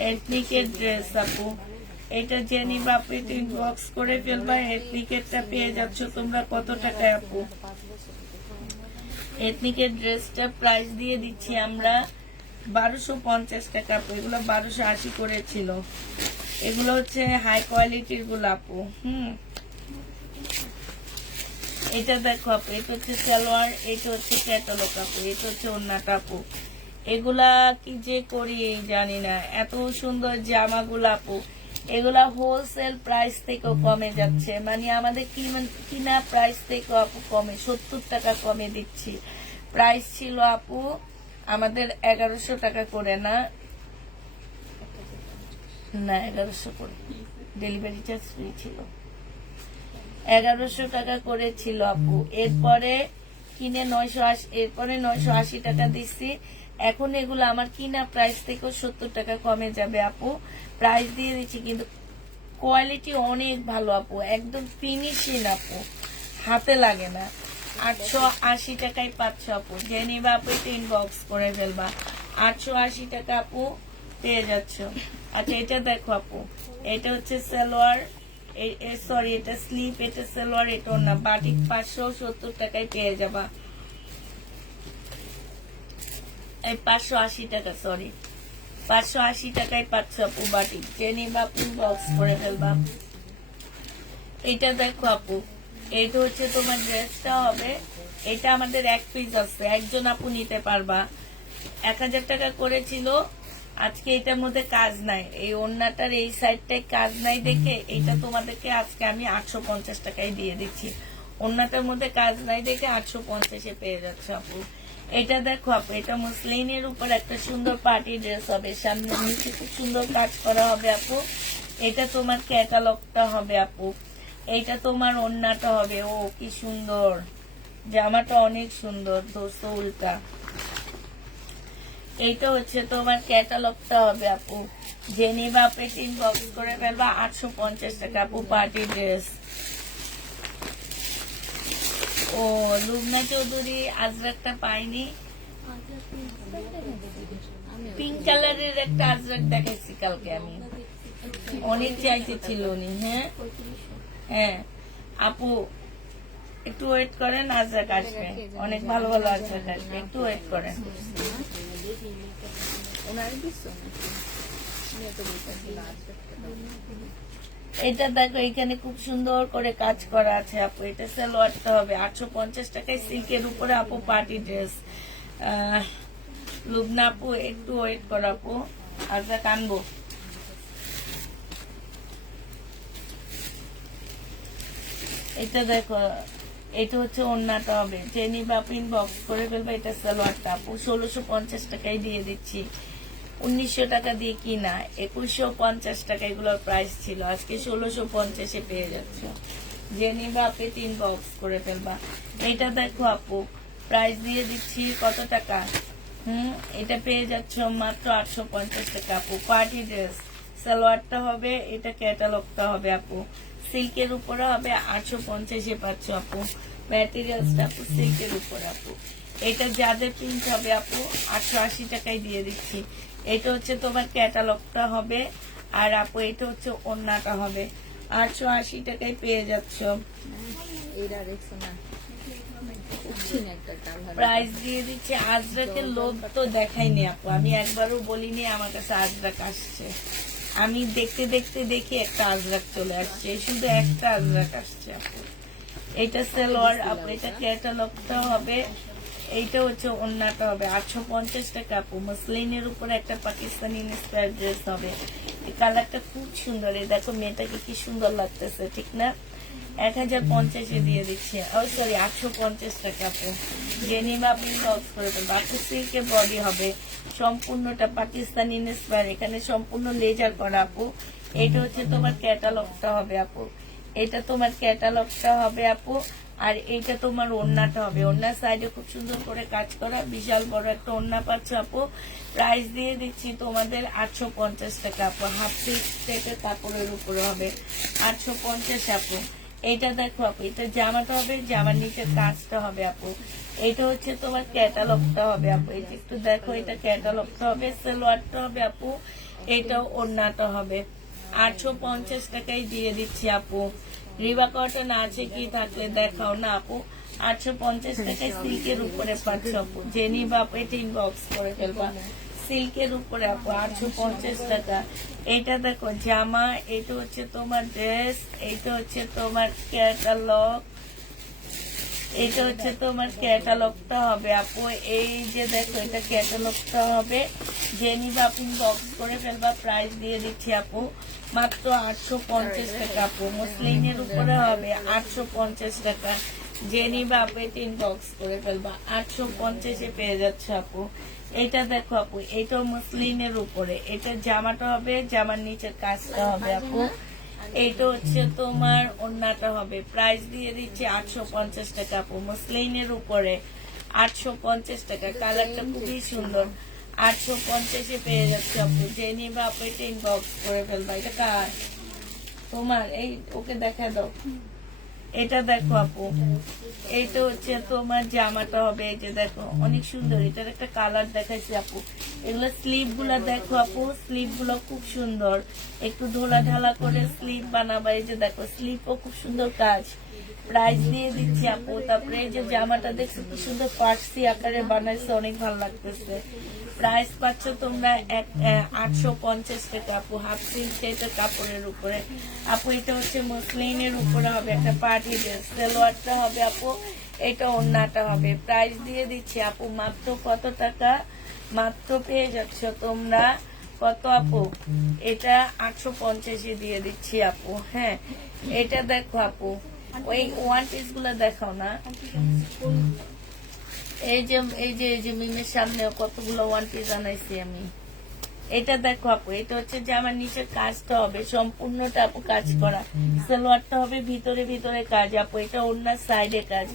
এথনিকের ড্রেস আপু। এটা জেনিবা আপু ইনবক্স করে ফেলবা। এথনিকেরটা পেয়ে যাচ্ছ তোমরা কত টাকায় আপু? এথনিকের ড্রেসটা প্রাইস দিয়ে দিচ্ছি আমরা 1250 টাকা আপু। এগুলো 1280 করেছিল। এগুলো হচ্ছে হাই কোয়ালিটির গুলো আপু। এটা দেখো আপু, এটা হচ্ছে সালোয়ার, এটা হচ্ছে ক্যাটালগ আপু, এটা হচ্ছে ওড়নাটা আপু। এগুলা কি যে করি জানি না, এত সুন্দর জামাগুলো আপু। এগুলা হোলসেল প্রাইস থেকেও কমে যাচ্ছে, মানে আমাদের কিনা প্রাইস থেকেও আপু কমে, 70 টাকা কমে দিচ্ছি। প্রাইস ছিল আপু আমাদের 1100 টাকা করে, না 1100 করে, ডেলিভারি চার্জ ফ্রি ছিল, 1100 টাকা করে ছিল আপু। এরপরে কিনে 980, এরপরে 980 টাকা দিচ্ছি। এখন এগুলো আমার কিনা প্রাইস থেকেও 70 টাকা কমে যাবে আপু, প্রাইস দিয়ে দিচ্ছি। কিন্তু কোয়ালিটি অনেক ভালো আপু, একদম ফিনিশিং আপু, হাতে লাগে না। 880 টাকায় পাচ্ছ আপু, যে নিবা আপু এটা ইনবক্স করে ফেলবা। 880 টাকা আপু পেয়ে যাচ্ছ। আচ্ছা এটা দেখো আপু, এটা হচ্ছে সালোয়ার, সরি এটা স্লিপ, এটা সালোয়ার, এটা না, বাটিক 570 টাকায় পেয়ে যাবা। এই 580 টাকা, সরি 580 টাকায় পাচ্ছ আপু বাটিক, যে নিবা আপু বক্স করে ফেলবা। এটা দেখো আপু, এইটা হচ্ছে তোমার ড্রেসটা হবে, এটা আমাদের এক পিস আছে, একজন আপু নিতে পারবা। 1000 টাকা করেছিল, আজকে এটার মধ্যে কাজ নাই, এই ওড়নাটার এই সাইডটায় কাজ নাই দেখে এটা তোমাদেরকে আজকে আমি 850 টাকায় দিয়ে দিচ্ছি। ওড়নাটার মধ্যে কাজ নাই দেখে 850-এ পেয়ে যাচ্ছে আপু। এটা দেখো আপু, এটা মুসলিনের উপর একটা সুন্দর পার্টি ড্রেস হবে, সামনে নিচে খুব সুন্দর কাজ করা হবে আপু। এটা তোমার ক্যাটালগটা হবে আপু, এইটা তোমার ওড়নাটা হবে। ও কি সুন্দর, জামাটা অনেক সুন্দর, দোস্ত উল্টা। এইটা হচ্ছে তোমার ক্যাটালগটা হবে আপু, যে নিবা আপনি ইনবক্স করে ফেলবা। 850 টাকা আপু পার্টি ড্রেস। ও লুবনা চৌধুরী আজরাকটা পাইনি, পিঙ্ক কালারের একটা আজরাক দেখাইছি কালকে আমি, অনেক চাইতে ছিল উনি। হ্যাঁ হ্যাঁ আপু একটু ওয়েট করেন, আজরাক আসবে, অনেক ভালো ভালো আজরাক আসবে, একটু ওয়েট করেন। এটা দেখো এখানে খুব সুন্দর করে কাজ করা আছে আপু, এটা সালোয়ারটা হবে 850 টাকায়, সিল্কের উপরে আপু পার্টি ড্রেস। লুবনা আপু একটু ওয়েট করো আপু, আজরাক আনবো। এটা দেখো, এটা হচ্ছে ওড়নাটা হবে, যে নিবা আপনি ইনবক্স করে ফেলবে। এটা সালোয়ারটা আপু 1650 টাকায় দিয়ে দিচ্ছি, 1900 টাকা দিয়ে কিনা, 2150 টাকা এগুলোর প্রাইস ছিল, আজকে 1650-এ পেয়ে যাচ্ছ, যে নিবা আপনি ইনবক্স করে ফেলবা। এটা দেখো আপু, প্রাইস দিয়ে দিচ্ছি কত টাকা, এটা পেয়ে যাচ্ছ মাত্র 850 টাকা আপু, পার্টি ড্রেস। সালোয়ারটা হবে, এটা ক্যাটালগটা হবে আপু, সিল্কের উপরে হবে, 850-এ পাচ্ছ আপু। ম্যাটেরিয়ালসটা আপু সিল্কের উপরে আপু, এটা যাদের প্রিন্ট হবে আপু 880 টাকায় দিয়ে দিচ্ছি। এটা হচ্ছে তোমার ক্যাটালগটা হবে, আর আপু এটা হচ্ছে ওড়নাটা হবে, 880 টাকায় পেয়ে যাচ্ছ। প্রাইস দিয়ে দিচ্ছি। আজরাকের লোভ তো দেখাইনি আপু, আমি একবারও বলিনি আমার কাছে আজরাক আসছে, আমি দেখতে দেখতে দেখি একটা আজরাক চলে আসছে, শুধু একটা আজরাক আসছে আপু। এটা সালোয়ার আপু, এটা ক্যাটালগটা হবে, এইটা হচ্ছে ওড়নাটা হবে, 850 টাকা আপু। মসলিনের উপরে একটা পাকিস্তানি ইন্সপায়ার ড্রেস হবে, এই কালারটা খুব সুন্দর, এই দেখো মেয়েটাকে কি সুন্দর লাগতেছে, ঠিক না? 1050-এ দিয়ে দিচ্ছি, ও সরি 850 টাকা আপু, যে নিবা আপনি বক্স করে দেবেন। বাকি সিল্কের বডি হবে, সম্পূর্ণটা পাকিস্তানি ইন্সপায়ার, এখানে সম্পূর্ণ লেজার করা আপু। এটা হচ্ছে তোমার ক্যাটালগটা হবে আপু, এটা তোমার ক্যাটালগটা হবে আপু। আর এইটা তোমার ওড়নাটা হবে, ওড়নার সাইডে খুব সুন্দর করে কাজ করা, বিশাল বড় একটা ওড়না পাচ্ছ আপু। প্রাইস দিয়ে দিচ্ছি তোমাদের 850 টাকা আপু, হাফ সিল্ক টাইপের কাপড়ের উপরে হবে, 850 আপু। এইটা দেখো আপু, এটা জামাটা হবে, জামার নিচের কাজটা হবে আপু। এটা হচ্ছে তোমার ক্যাটালগটা হবে আপু, এটা একটু দেখো, এটা ক্যাটালগটা হবে, সালোয়ারটা হবে আপু, এটাও ওড়নাটা হবে। 850 টাকায় দিয়ে দিচ্ছি আপু। রিবা কটন আছে কি থাকলে দেখাও না আপু। 850 টাকায় সিল্কের উপরে পাচ্ছ আপু, যে নিবা আপু এটা ইনবক্স করে ফেলবা। সিল্কের উপরে আপু 850 টাকা। এটা দেখো জামা, এটা হচ্ছে তোমার ড্রেস, এইটা হচ্ছে তোমার ক্যাটালগ, এটা হচ্ছে তোমার ক্যাটালগটা হবে আপু, এই যে দেখো এটা ক্যাটালগটা হবে, যে নিবে আপনি বক্স করে ফেলবা। প্রাইস দিয়ে দিচ্ছি আপু মাত্র 850 টাকা আপু, মুসলিনের উপরে হবে 850 টাকা। যে নিবে আপু এটা ইনবক্স করে ফেলবা, 850-এ পেয়ে যাচ্ছে আপু। এটা দেখো আপু, এটা মুসলিনের উপরে, এটা জামাটা হবে, জামার নিচের কাজটা হবে আপু। এইটা হচ্ছে তোমার ওড়নাটা হবে। প্রাইস দিয়ে দিচ্ছি 850 টাকা আপু, মুসলিনের উপরে 850 টাকা। কালারটা খুবই সুন্দর, 850-এ পেয়ে যাচ্ছে আপু। যে নিবে আপু এটা ইনবক্স করে ফেলবা। এটা কার? তোমার? এই ওকে দেখা দাও। এটা দেখো আপু, এইটা হচ্ছে তোমার জামাটা হবে। এই যে দেখো অনেক সুন্দর, এটার একটা কালার দেখাইছি আপু। এগুলো স্লিভ গুলা দেখো আপু, স্লিভ গুলো খুব সুন্দর, একটু ঢোলা ঢালা করে স্লিভ বানাবা। এই যে দেখো স্লিভও খুব সুন্দর কাজ। প্রাইস দিয়ে দিচ্ছি আপু। তারপরে এই যে জামাটা দেখছো কি সুন্দর ফার্সি আকারে বানাইছে, অনেক ভালো লাগতেছে। প্রাইস পাচ্ছ তোমরা 850 টাকা আপু, হাফ সিল্ক সেটের কাপড়ের উপরে আপু। এটা হচ্ছে মসলিনের উপরে হবে, একটা পার্টি ড্রেস। সালোয়ারটা হবে আপু, এটা ওড়নাটা হবে। প্রাইস দিয়ে দিচ্ছি আপু মাত্র কত টাকা? মাত্র পেয়ে যাচ্ছ তোমরা কত আপু? এটা 850-এ দিয়ে দিচ্ছি আপু। হ্যাঁ, এটা দেখো আপু, ওই ওয়ান পিস গুলো দেখাও না। এই যে মিমের সামনে কতগুলো ওয়ান পিস আনাইছি আমি। এটা দেখো আপু, এটা হচ্ছে যে আমার নিচের কাজটা হবে সম্পূর্ণটা আপু কাজ করা। সালোয়ারটা হবে ভিতরে ভিতরে কাজ আপু। এটা ওড়নার সাইডে কাজ।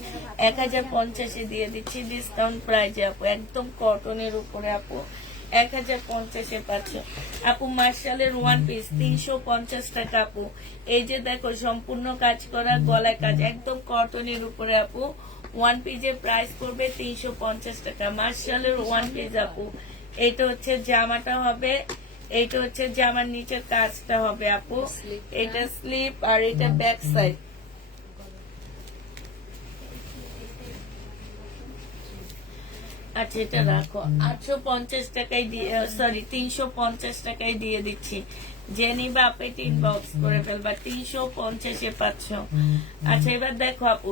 1050-এ দিয়ে দিচ্ছি ডিসকাউন্ট প্রাইজে আপু, একদম কটনের উপরে আপু। 1050-এ পাচ্ছ আপু। মার্শালের ওয়ান পিস 350 টাকা আপু। এই যে দেখো সম্পূর্ণ কাজ করা, গলায় কাজ, একদম কটনের উপরে আপু। ওয়ান পিসের প্রাইস করবে 350 টাকা। মার্শালের ওয়ান পিস আপু। এইটা হচ্ছে জামাটা হবে, এইটা হচ্ছে জামার নিচের কাজটা হবে আপু। এটা স্লিপ আর এটা ব্যাক সাইড। আচ্ছা এটা রাখো, 850 টাকায় দিয়ে, সরি 350 টাকায় দিয়ে দিচ্ছি। যে নিবা আপু এটা ইনবক্স করে ফেলবা, 350-এ পাচ্ছ। আচ্ছা এবার দেখো আপু,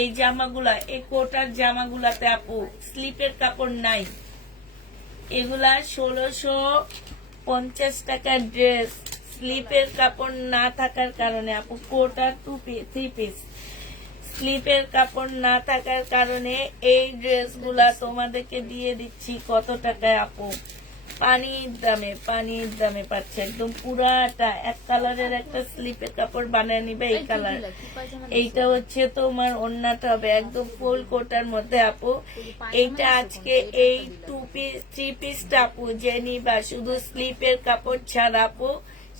এই জামাগুলা, এই কোটার জামাগুলাতে আপু স্লিপের কাপড় নাই। এগুলা 1650 টাকার ড্রেস, স্লিপের কাপড় না থাকার কারণে আপু। কোটা 3 পিস, স্লিপের কাপড় না থাকার কারণে এই ড্রেসগুলা তোমাদেরকে দিয়ে দিচ্ছি কত টাকায় আপু? পানির দামে পাচ্ছে একদম পুরাটা। এক কালারের একটা স্লিপের কাপড় বানিয়ে নিবে, এই কালার। এইটা হচ্ছে তোমার ওড়নাটা হবে একদম ফুল কোটার মধ্যে আপু। এইটা আজকে এই 3 পিসটা আপু যে নিবা শুধু স্লিপের কাপড় ছাড়া আপু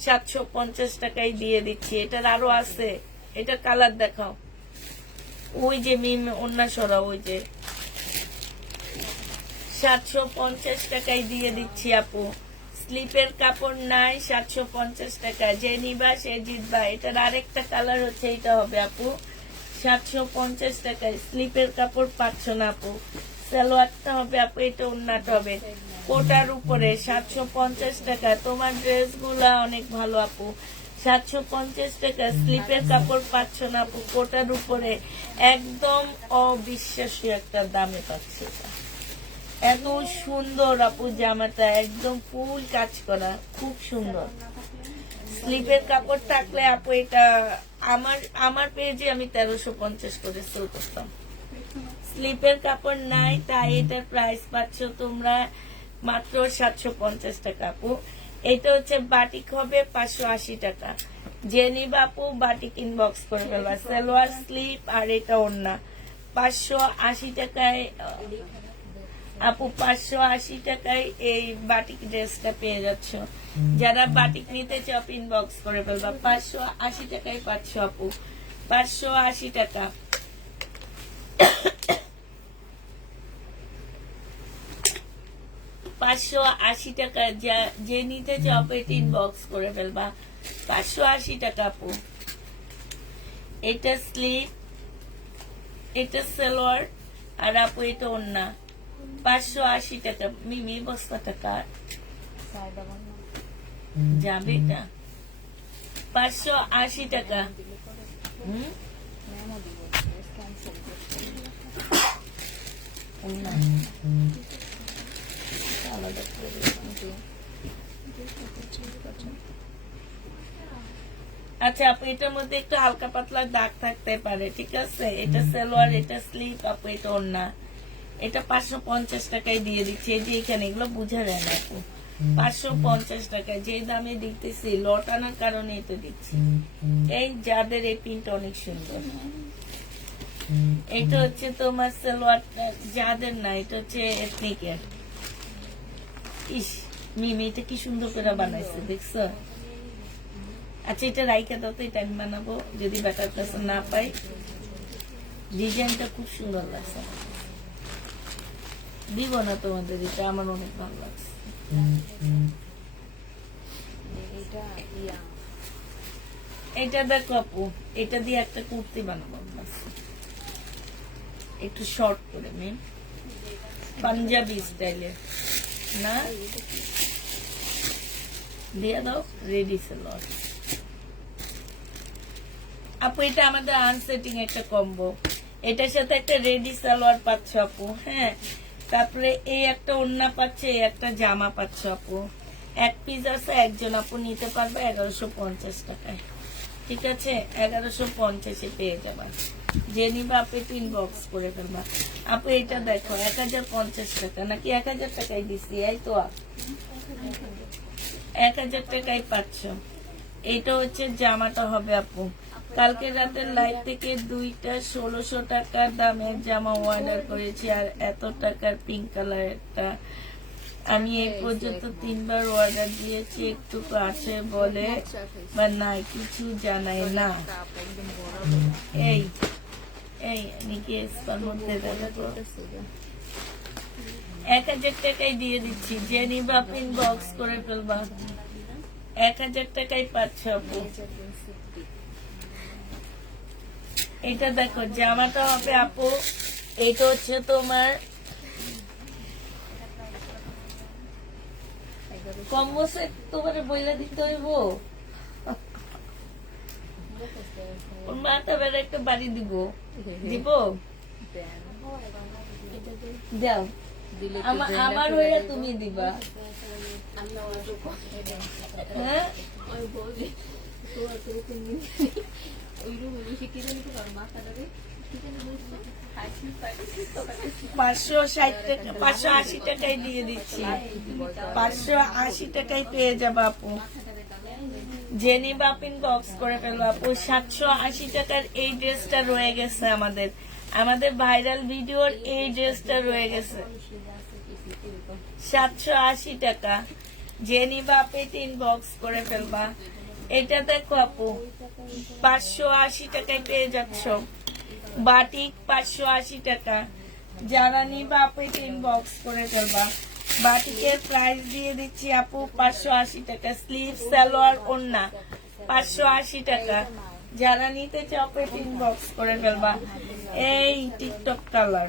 750 টাকায় দিয়ে দিচ্ছি। এটার আরো আছে, এটা কালার দেখাও। ওই যে মিম ওড়না সরা, ওই যে 750 টাকায় দিয়ে দিচ্ছি আপু। স্লিপের কাপড় নাই, 750 টাকা। যে নিবা সে জিতবা। এটার আরেকটা কালার হচ্ছে, এটা হবে আপু 750 টাকায়। স্লিপের কাপড় পাচ্ছ না আপু। সালোয়ারটা হবে আপু, এটা ওড়নাটা হবে কোটার উপরে 750 টাকা। তোমার ড্রেস গুলা অনেক ভালো আপু। 750 টাকা স্লিপের কাপড় পাচ্ছ না আপু, কোটার উপরে একদম অবিশ্বাস্য একটা দামে পাচ্ছে। এত সুন্দর আপু জামাটা, একদম ফুল কাজ করা, খুব সুন্দর। স্লিপের কাপড় থাকলে আপু এটা আমার পেজে আমি 1350 করে সেল করতাম। স্লিপের কাপড় নাই, তাই এটার প্রাইস পাচ্ছ তোমরা মাত্র 750 টাকা আপু। এটা হচ্ছে বাটিক হবে 580 টাকা। যে নিবা আপু বাটিক ইনবক্স করে ফেলবা। সালোয়ার স্লিপ আর এটা ওড়না 580 টাকায় আপু। 580 টাকায় এই বাটিক ড্রেসটা পেয়ে যাচ্ছ। যারা বাটিক নিতে চাও ইনবক্স করে ফেলবা। 580 টাকায় পাচ্ছ আপু, 580 টাকা। 580 টাকা যে নিতে চাও এটা ইনবক্স করে ফেলবা। 580 টাকা আপু। এটা স্লিপ, এটা সালোয়ার আর আপু এটা ওড়না 580 টাকা। মিমি বস্তা টাকা যাবে এটা 580 টাকা। না আলাদা করে দিলাম। আচ্ছা আপু এটার মধ্যে একটু হালকা পাতলা দাগ থাকতে পারে, ঠিক আছে। এটা সালোয়ার, এটা স্লিপ, আপু এটা ওড়না। এটা 550 টাকায় দিয়ে দিচ্ছি। এই যে এখানে এগুলো বুঝা যায় না আপু, 550 টাকায় যে দামে দিতেছি, লট আনার কারণে এটা দিচ্ছি। এই যাদের এই প্রিন্ট অনেক সুন্দর। এটা হচ্ছে তোমার সালোয়ারটা, যাদের না, এটা হচ্ছে এথনিকের। ইস মিমি এটা কি সুন্দর করে বানাইছে দেখছো। আচ্ছা এটা রাইখা দাও তো, এটা আমি বানাবো যদি বেটার কাছে না পাই। ডিজাইনটা খুব সুন্দর লাগছে, দিব না তোমাদের, এটা আমার অনেক ভালো লাগছে। এটা দেখো আপু, এটা দিয়ে একটা কুর্তি বানাবো একটু শর্ট করে, মেন পাঞ্জাবি স্টাইলের না, দিয়ে দাও রেডি সালোয়ার। আপু এটা আমাদের আনসেটিং একটা কম্বো, এটার সাথে একটা রেডি সালোয়ার পাচ্ছ আপু, হ্যাঁ। তারপরে এই একটা ওড়না পাচ্ছে, এই একটা জামা পাচ্ছ আপু। এক পিস আছে, একজন আপু নিতে পারবে 1150 টাকায়, ঠিক আছে। 1150-এ পেয়ে যাবা। যে নিবা আপু একটু ইনবক্স করে ফেলবা। আপু এটা দেখো 1050 টাকা, নাকি 1000 টাকায় দিচ্ছি, এই তো 1000 টাকায় পাচ্ছ। এইটা হচ্ছে জামাটা হবে আপু। কালকে রাতের লাইভ থেকে 2টা 1600 টাকার দামের জামা অর্ডার করেছি, আর এত টাকার পিঙ্ক কালারটা আমি এই পর্যন্ত 3বার অর্ডার দিয়েছি। একটু আছে বলে বা না কিছু জানাই না। এই এই নাকি এসপার মধ্যে 1000 টাকায় দিয়ে দিচ্ছি, যে নিবা পিন বক্স করে ফেলবা। 1000 টাকায় পাচ্ছ আপু। এটা দেখো জামাটা হবে আপু, এটা হচ্ছে তোমার কম্বো সেট, তোমার বইলা দিতে হইব। ওর মাথা বেড়া একটা বাড়ি দিব, দিব দাও, আমার হইয়া তুমি দিবা, হ্যাঁ। 580 টাকায় দিয়ে দিচ্ছি, 580 টাকায় পেয়ে যাবো আপু। যে নিবা পিন বক্স করে ফেলবো আপু। 780 টাকার এই ড্রেসটা রয়ে গেছে আমাদের, আমাদের ভাইরাল ভিডিওর এই ড্রেসটা রয়ে গেছে 780 টাকা। যে নিবা আপনি তিন বক্স করে ফেলবা। এটা দেখো আপু 580 টাকায় পেয়ে যাচ্ছ, বাটিক 580 টাকা। যারা নিবা আপনি তিন বক্স করে ফেলবা। বাটিকের প্রাইস দিয়ে দিচ্ছি আপু 580 টাকা। স্লিভ সালোয়ার ওড়না 580 টাকা। যারা নিতে চাও আপনি তিন বক্স করে ফেলবা। এই টিকটক কালার,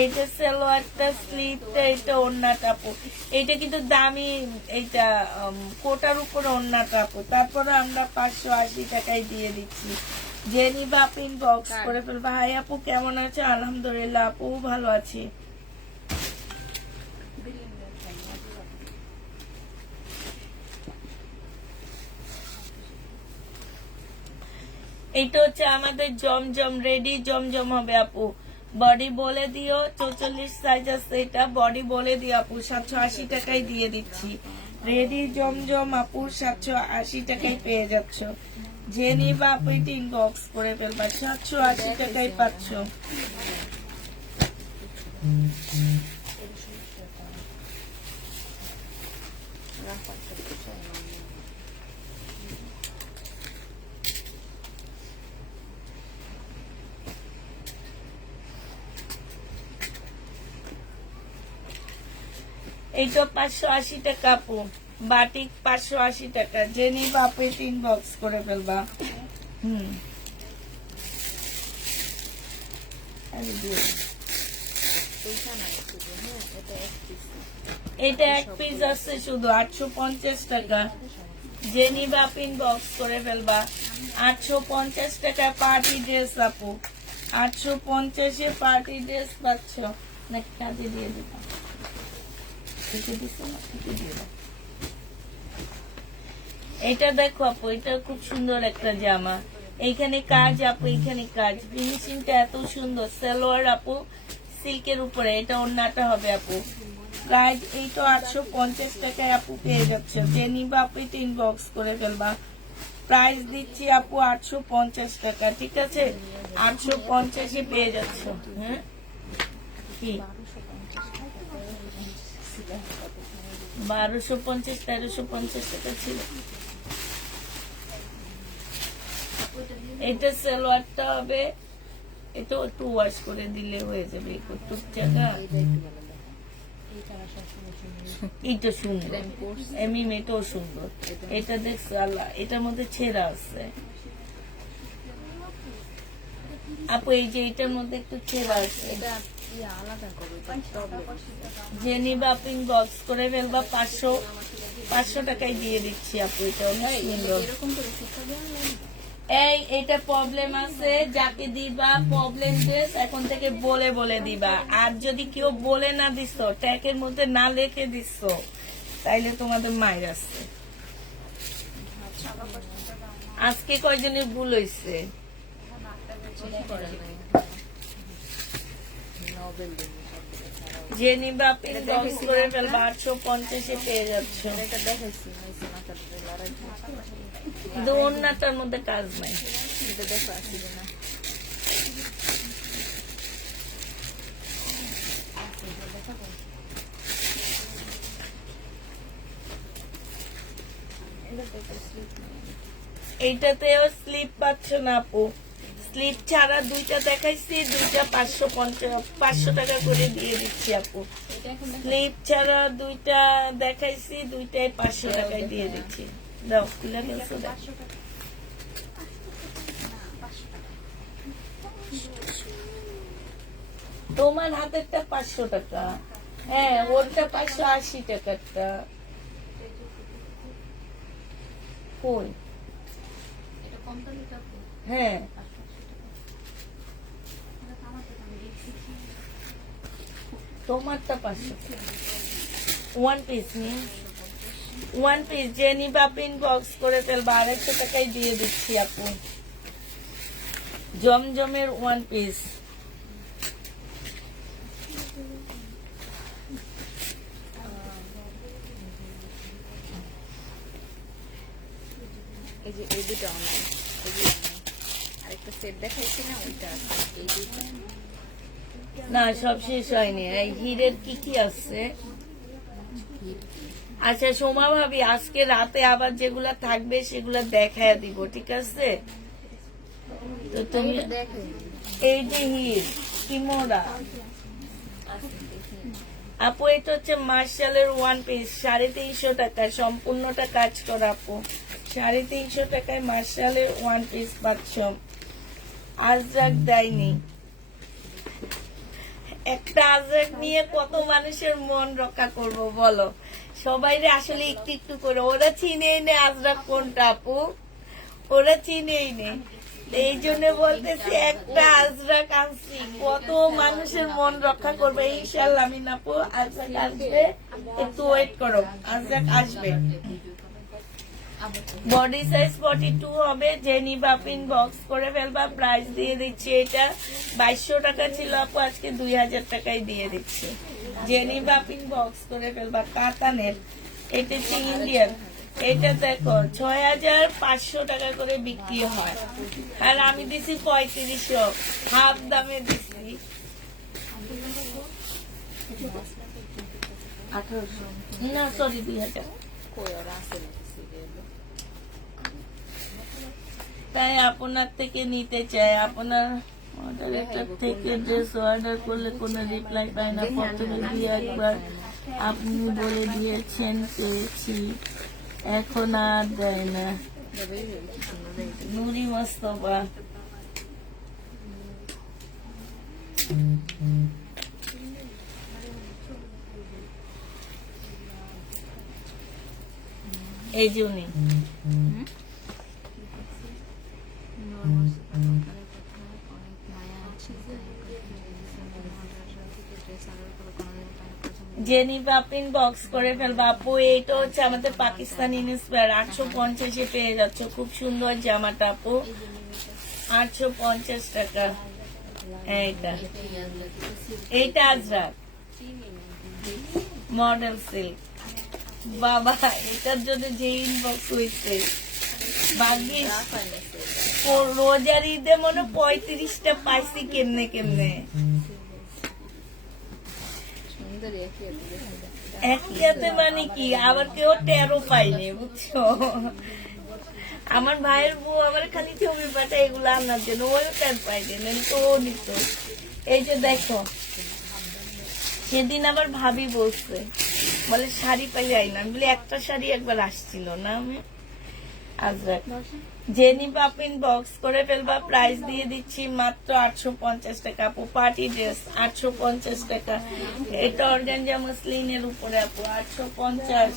এইটা সালোয়ারটা, স্লিভটা, এটা ওড়নাটা আপু। এইটা কিন্তু দামি, এইটা কোটার উপরে ওড়নাটা আপু। তারপরে আমরা 580 টাকায় দিয়ে দিচ্ছি। যে নিবা পিন বক্স করে ফেলবা। হাই আপু কেমন আছে? আলহামদুলিল্লাহ আপু ভালো আছি। এইটা হচ্ছে আমাদের জমজম, রেডি জমজম হবে আপু। বডি বলে দিও 44 সাইজ আছে, এটা বডি বলে দিও আপু। 780 টাকায় দিয়ে দিচ্ছি। রেডি জমজম আপু 780 টাকায় পেয়ে যাচ্ছ। যে নিবা আপু তিন বক্স করে ফেলবা। 780 টাকায় পাচ্ছ। এইটা 580 টাকা আপু। বাটিক 580 টাকা। যে নিবা আপু তিন বক্স করে ফেলবা। এটা এক পিস আছে শুধু 850 টাকা। যে নিবা ইনবক্স করে ফেলবা। 850 টাকা পার্টি ড্রেস আপু, 850-এ পার্টি ড্রেস পাচ্ছ। নাকি কাজে দিয়ে দিবা, এটা দেখো আপু, এটা খুব সুন্দর একটা জামা। এইখানে কাজ আপু, এইখানে কাজ, ফিনিশিংটা এত সুন্দর। সালোয়ার আপু সিল্কের উপরে, এটা ওড়নাটা হবে আপু। প্রাইস এইটা 850 টাকায় আপু পেয়ে যাচ্ছ। যে নিবা আপু এটা ইনবক্স করে ফেলবা। প্রাইস দিচ্ছি আপু 850 টাকা, ঠিক আছে? 850-এ পেয়ে যাচ্ছ। হ্যাঁ কি 1250, 1350 টাকা ছিল। এটা সালোয়ারটা হবে, এটা একটু ওয়াশ করে দিলে হয়ে যাবে। কতটুক জায়গা, এটা সুন্দর, এটাও সুন্দর। এটা দেখছো আল্লাহ, এটার মধ্যে ছেঁড়া আছে আপু, এই যে এটার মধ্যে একটু ছেঁড়া আছে। যে নিবা আপনি বক্স করে ফেলবা। 500 টাকায় দিয়ে দিচ্ছি আপু। এটা অনেক সুন্দর। এটা প্রবলেম আছে, যাকে দিবা প্রবলেম ড্রেস এখন থেকে বলে বলে দিবা। আর যদি কেউ বলে না দিস, ট্যাগের মধ্যে না লিখে দিস, তাইলে তোমাদের মায়ের আছে। আজকে কয়জনের ভুল হয়েছে? যে নিবা আপনি বক্স করে ফেলবা। 850-এ পেয়ে যাচ্ছ। কিন্তু ওড়নাটার মধ্যে কাজ নাই। এইটাতেও স্লিপ পাচ্ছ না আপু, স্লিপ ছাড়া দুইটা দেখাইছি, দুইটা 500 টাকা করে দিয়ে দিচ্ছি আপু। স্লিপ ছাড়া দুইটা দেখাইছি, দুইটাই 500 টাকায় দিয়ে দিচ্ছি। দাও খুলে ফেলছো, দাও। তোমার হাতেরটা 500 টাকা, হ্যাঁ ওরটা 580 টাকারটা। কই হ্যাঁ তোমারটা 500 টাকা। ওয়ান পিস নিয়ে, ওয়ান পিস যে নিবা আপনি বক্স করে ফেলবা। 250 টাকায় দিয়ে দিচ্ছি আপু। জমজমের ওয়ান পিস। এই যে এই দুটো অনলাইন, আরেকটা সেট দেখাইছি না, ওইটা এই দুটো না, সব শেষ হয়নি। এই হিরের কি কি আছে? আচ্ছা সোমা ভাবি, আজকে রাতে আবার যেগুলা থাকবে সেগুলা দেখায় দিব, ঠিক আছে? তো তুমি এই যে হির কিমোরা আপু, এটা হচ্ছে মার্শালের ওয়ান পিস, 350 টাকায় সম্পূর্ণটা কাজ করা আপু। 350 টাকায় মার্শালের ওয়ান পিস পাচ্ছ। আজরাক দেয়নি। একটা আজরাক নিয়ে কত মানুষের মন রক্ষা করব বলো? সবাইরে আসলে একটু একটু করে, ওরা চিনেই নেই আজরাক কোনটা আপু, ওরা চিনেই নেই। এই জন্য বলতেছি একটা আজরাক আনছি, কত মানুষের মন রক্ষা করবে ইনশাল্লাহ। আমি আপু আজরাক আসবে, একটু ওয়েট করো, আজরাক আসবে। বডি সাইজ 42 হবে। যে নিবা বক্স করে ফেলবা। প্রাইস দিয়ে দিচ্ছি, এটা 2200 টাকা ছিল আপু, আজকে 2000 টাকায় দিয়ে দিচ্ছি। যে নিবা বক্স করে ফেলবা। কাতানের, এটা হচ্ছে ইন্ডিয়ান। এটা দেখো 6500 টাকা করে বিক্রি হয়, আর আমি দিছি 3500, হাফ দামে দিছি। 1800 না সরি 2000। তাই আপনার থেকে নিতে চাই। আপনার মডারেটর থেকে ড্রেস অর্ডার করলে কোনো রিপ্লাই পায় না। প্রথমে দিয়ে একবার আপনি বলে দিয়েছেন পেয়েছি, এখন আর দেয় না। নুরি মোস্তফা। এই যে উনি জেনি পাপিন বক্স করে ফেলবা আপু। এইটা হচ্ছে আমাদের পাকিস্তানি ইন্সপায়ার, 850-এ পেয়ে যাচ্ছ। খুব সুন্দর জামাটা আপু, 850 টাকা। এইটা আজরাক মডেল সিল্ক। বাবা এটার জন্য যে ইনবক্স হয়েছে ভাগ্যিস। রোজার ঈদে মনে 35টা পাইছি কেমনে কেমনে। একসাথে মানে কি, আবার কেউ 13 পাইনি বুঝছো। আমার ভাইয়ের বউ আমার খালি ছবি পাঠায় এগুলো আনার জন্য, ওই 10 পাইনি, তো ও নিত। এই যে দেখো, সেদিন আবার ভাবি বলছে, বলে শাড়ি পাইলে আইলাম, বলে একটা শাড়ি একবার আসছিল না। আমি আজরাক জেনি পাপিন বক্স করে ফেলবা, প্রাইস দিয়ে দিচ্ছি মাত্র 850 টাকা আপু। পার্টি ড্রেস 850 টাকা। এটা অর্গানজা মসলিনের উপরে আপু, 850।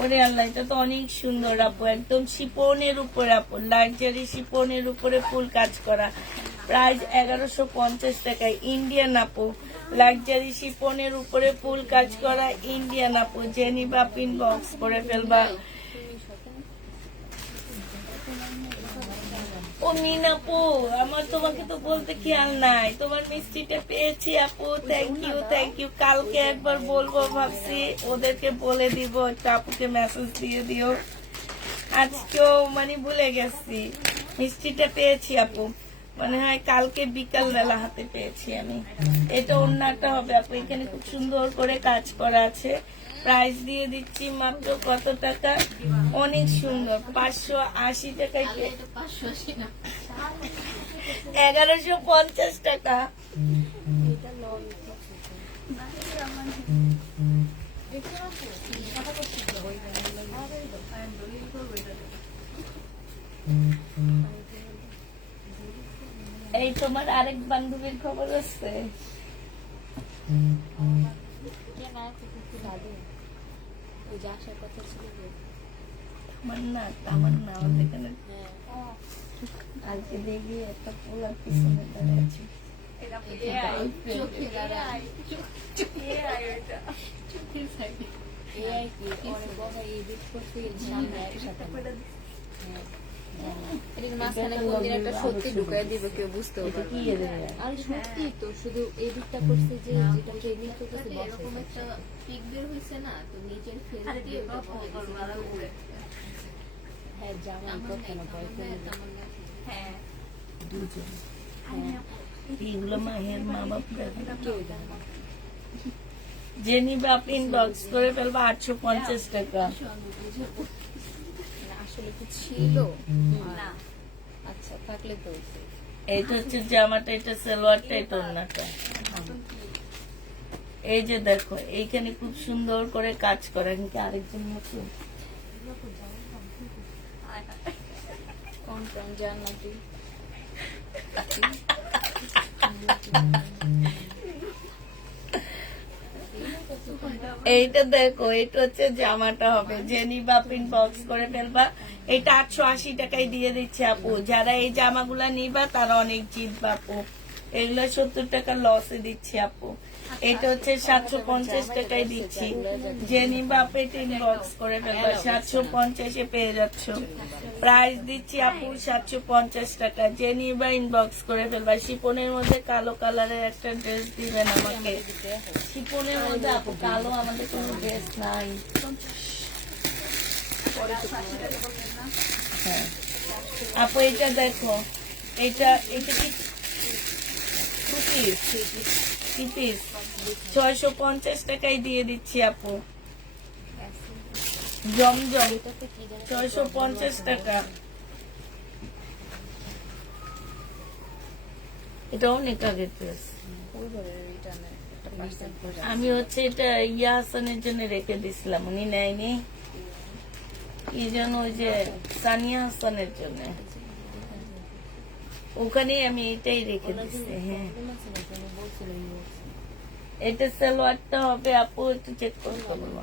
ওরে আল্লাহ, এটা তো অনেক সুন্দর আপু, একদম শিপনের উপরে আপু, লাক্সারি শিপনের উপরে ফুল কাজ করা। প্রাইস 1150 টাকায়। ইন্ডিয়ান আপু, লাক্সারি শিপনের উপরে ফুল কাজ করা ইন্ডিয়ান আপু। জেনি পাপিন বক্স করে ফেলবা। ও মিনাপু, আমার তোমাকে তো বলতে খেয়াল নাই, তোমার মিষ্টিটা পেয়েছি আপু। Thank you. কালকে একবার বলবো ভাবছি, ওদেরকে বলে দিব, একটা আপুকে মেসেজ দিয়ে দিও। আজকেও মানে ভুলে গেছি, মিষ্টিটা পেয়েছি আপু, মনে হয় কালকে বিকাল বেলা হাতে পেয়েছি আমি। এটা ওন্নাটা হবে আপু, এখানে খুব সুন্দর করে কাজ করা আছে। প্রাইস দিয়ে দিচ্ছি মাত্র কত টাকা, অনেক সুন্দর, 580 টাকায়। 1150 টাকা। এই তোমার আরেক বান্ধবীর খবর আছে? তামান্না আমাদের এখানে আজকে দেখি একটা পোলার পিছনে দাঁড়িয়েছে। সত্যি ঢুকাই দিবে, কেউ বুঝতে পারবে। আর সত্যি তো শুধু এই দিকটা করছে যে যেটা ট্রেনিং করতেছে, এরকম একটা পিক বের হইছে না, তো নিচের ফেস দিয়ে হ্যাঁ জামা কখনো হ্যাঁ দুজন এগুলো মায়ের মা বাপ কেউ জানে না। জেনি পাপিন বক্স করে ফেলবো 850 টাকা। আসলে কি ছিল না? আচ্ছা থাকলে তো এইটা হচ্ছে জামাটা, এটা সালোয়ারটা, এটা ওড়নাটা। এই যে দেখো, এইখানে খুব সুন্দর করে কাজ করা। কিন্তু আরেকজন নতুন কোন কোন জান্নাতি এইটা দেখো, এটা হচ্ছে জামাটা হবে। জেনি পাপিন বক্স করে ফেলবা, এটা 880 টাকায় দিয়ে দিচ্ছে আপু। যারা এই জামাগুলা নিবা তারা অনেক জিতবা আপু, এগুলো 70 টাকা লসে দিচ্ছি আপু। এটা হচ্ছে 750 টাকায় দিচ্ছি। জেনি পাপিন বক্স করে ফেলবা, 750-এ পেয়ে যাচ্ছ। প্রাইস দিচ্ছি আপু 750 টাকা। জেনি বা ইনবক্স করে ফেলবা। শিপনের মধ্যে কালো কালারের একটা ড্রেস দিবেন আমাকে। শিপনের মধ্যে আপু কালো আমাদের কোনো ড্রেস নাই। হ্যাঁ আপু, এটা দেখো, এটা কি 650 টাকায় দিয়ে দিচ্ছি আপু। জমজম 650 টাকা। এটা অনেক আগের ড্রেস। আমি হচ্ছে এটা ইয়া হাসানের জন্য রেখে দিছিলাম, উনি নেয়নি। কি যেন ওই যে সানিয়া হাসানের জন্য, ওখানে আমি এটাই রেখে দিচ্ছি। হ্যাঁ, এটা সালোয়ারটা হবে আপু, একটু চেক করতে বলবো।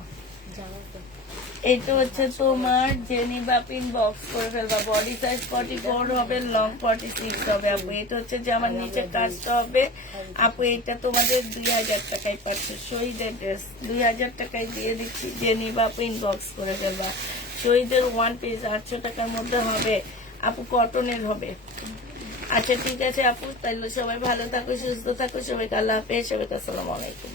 এইটা হচ্ছে তোমার জেনিবা পিন বক্স করে ফেলবা, বডি সাইজ 44 হবে, লং 46 হবে আপু। এটা হচ্ছে যে আমার নিচে কাজটা হবে আপু। এটা তোমাদের 2000 টাকায় পাচ্ছে, শহীদের ড্রেস 2000 টাকায় দিয়ে দিচ্ছি, জেনিবা পিন বক্স করে ফেলবা। শহীদের 1 পিস 800 টাকার মধ্যে হবে আপু, কটনের হবে। আচ্ছা ঠিক আছে আপু, তাহলে সবাই ভালো থাকো, সুস্থ থাকো, সবাইকে আল্লাহ হাফেজ, সবাইকে আসসালামু আলাইকুম।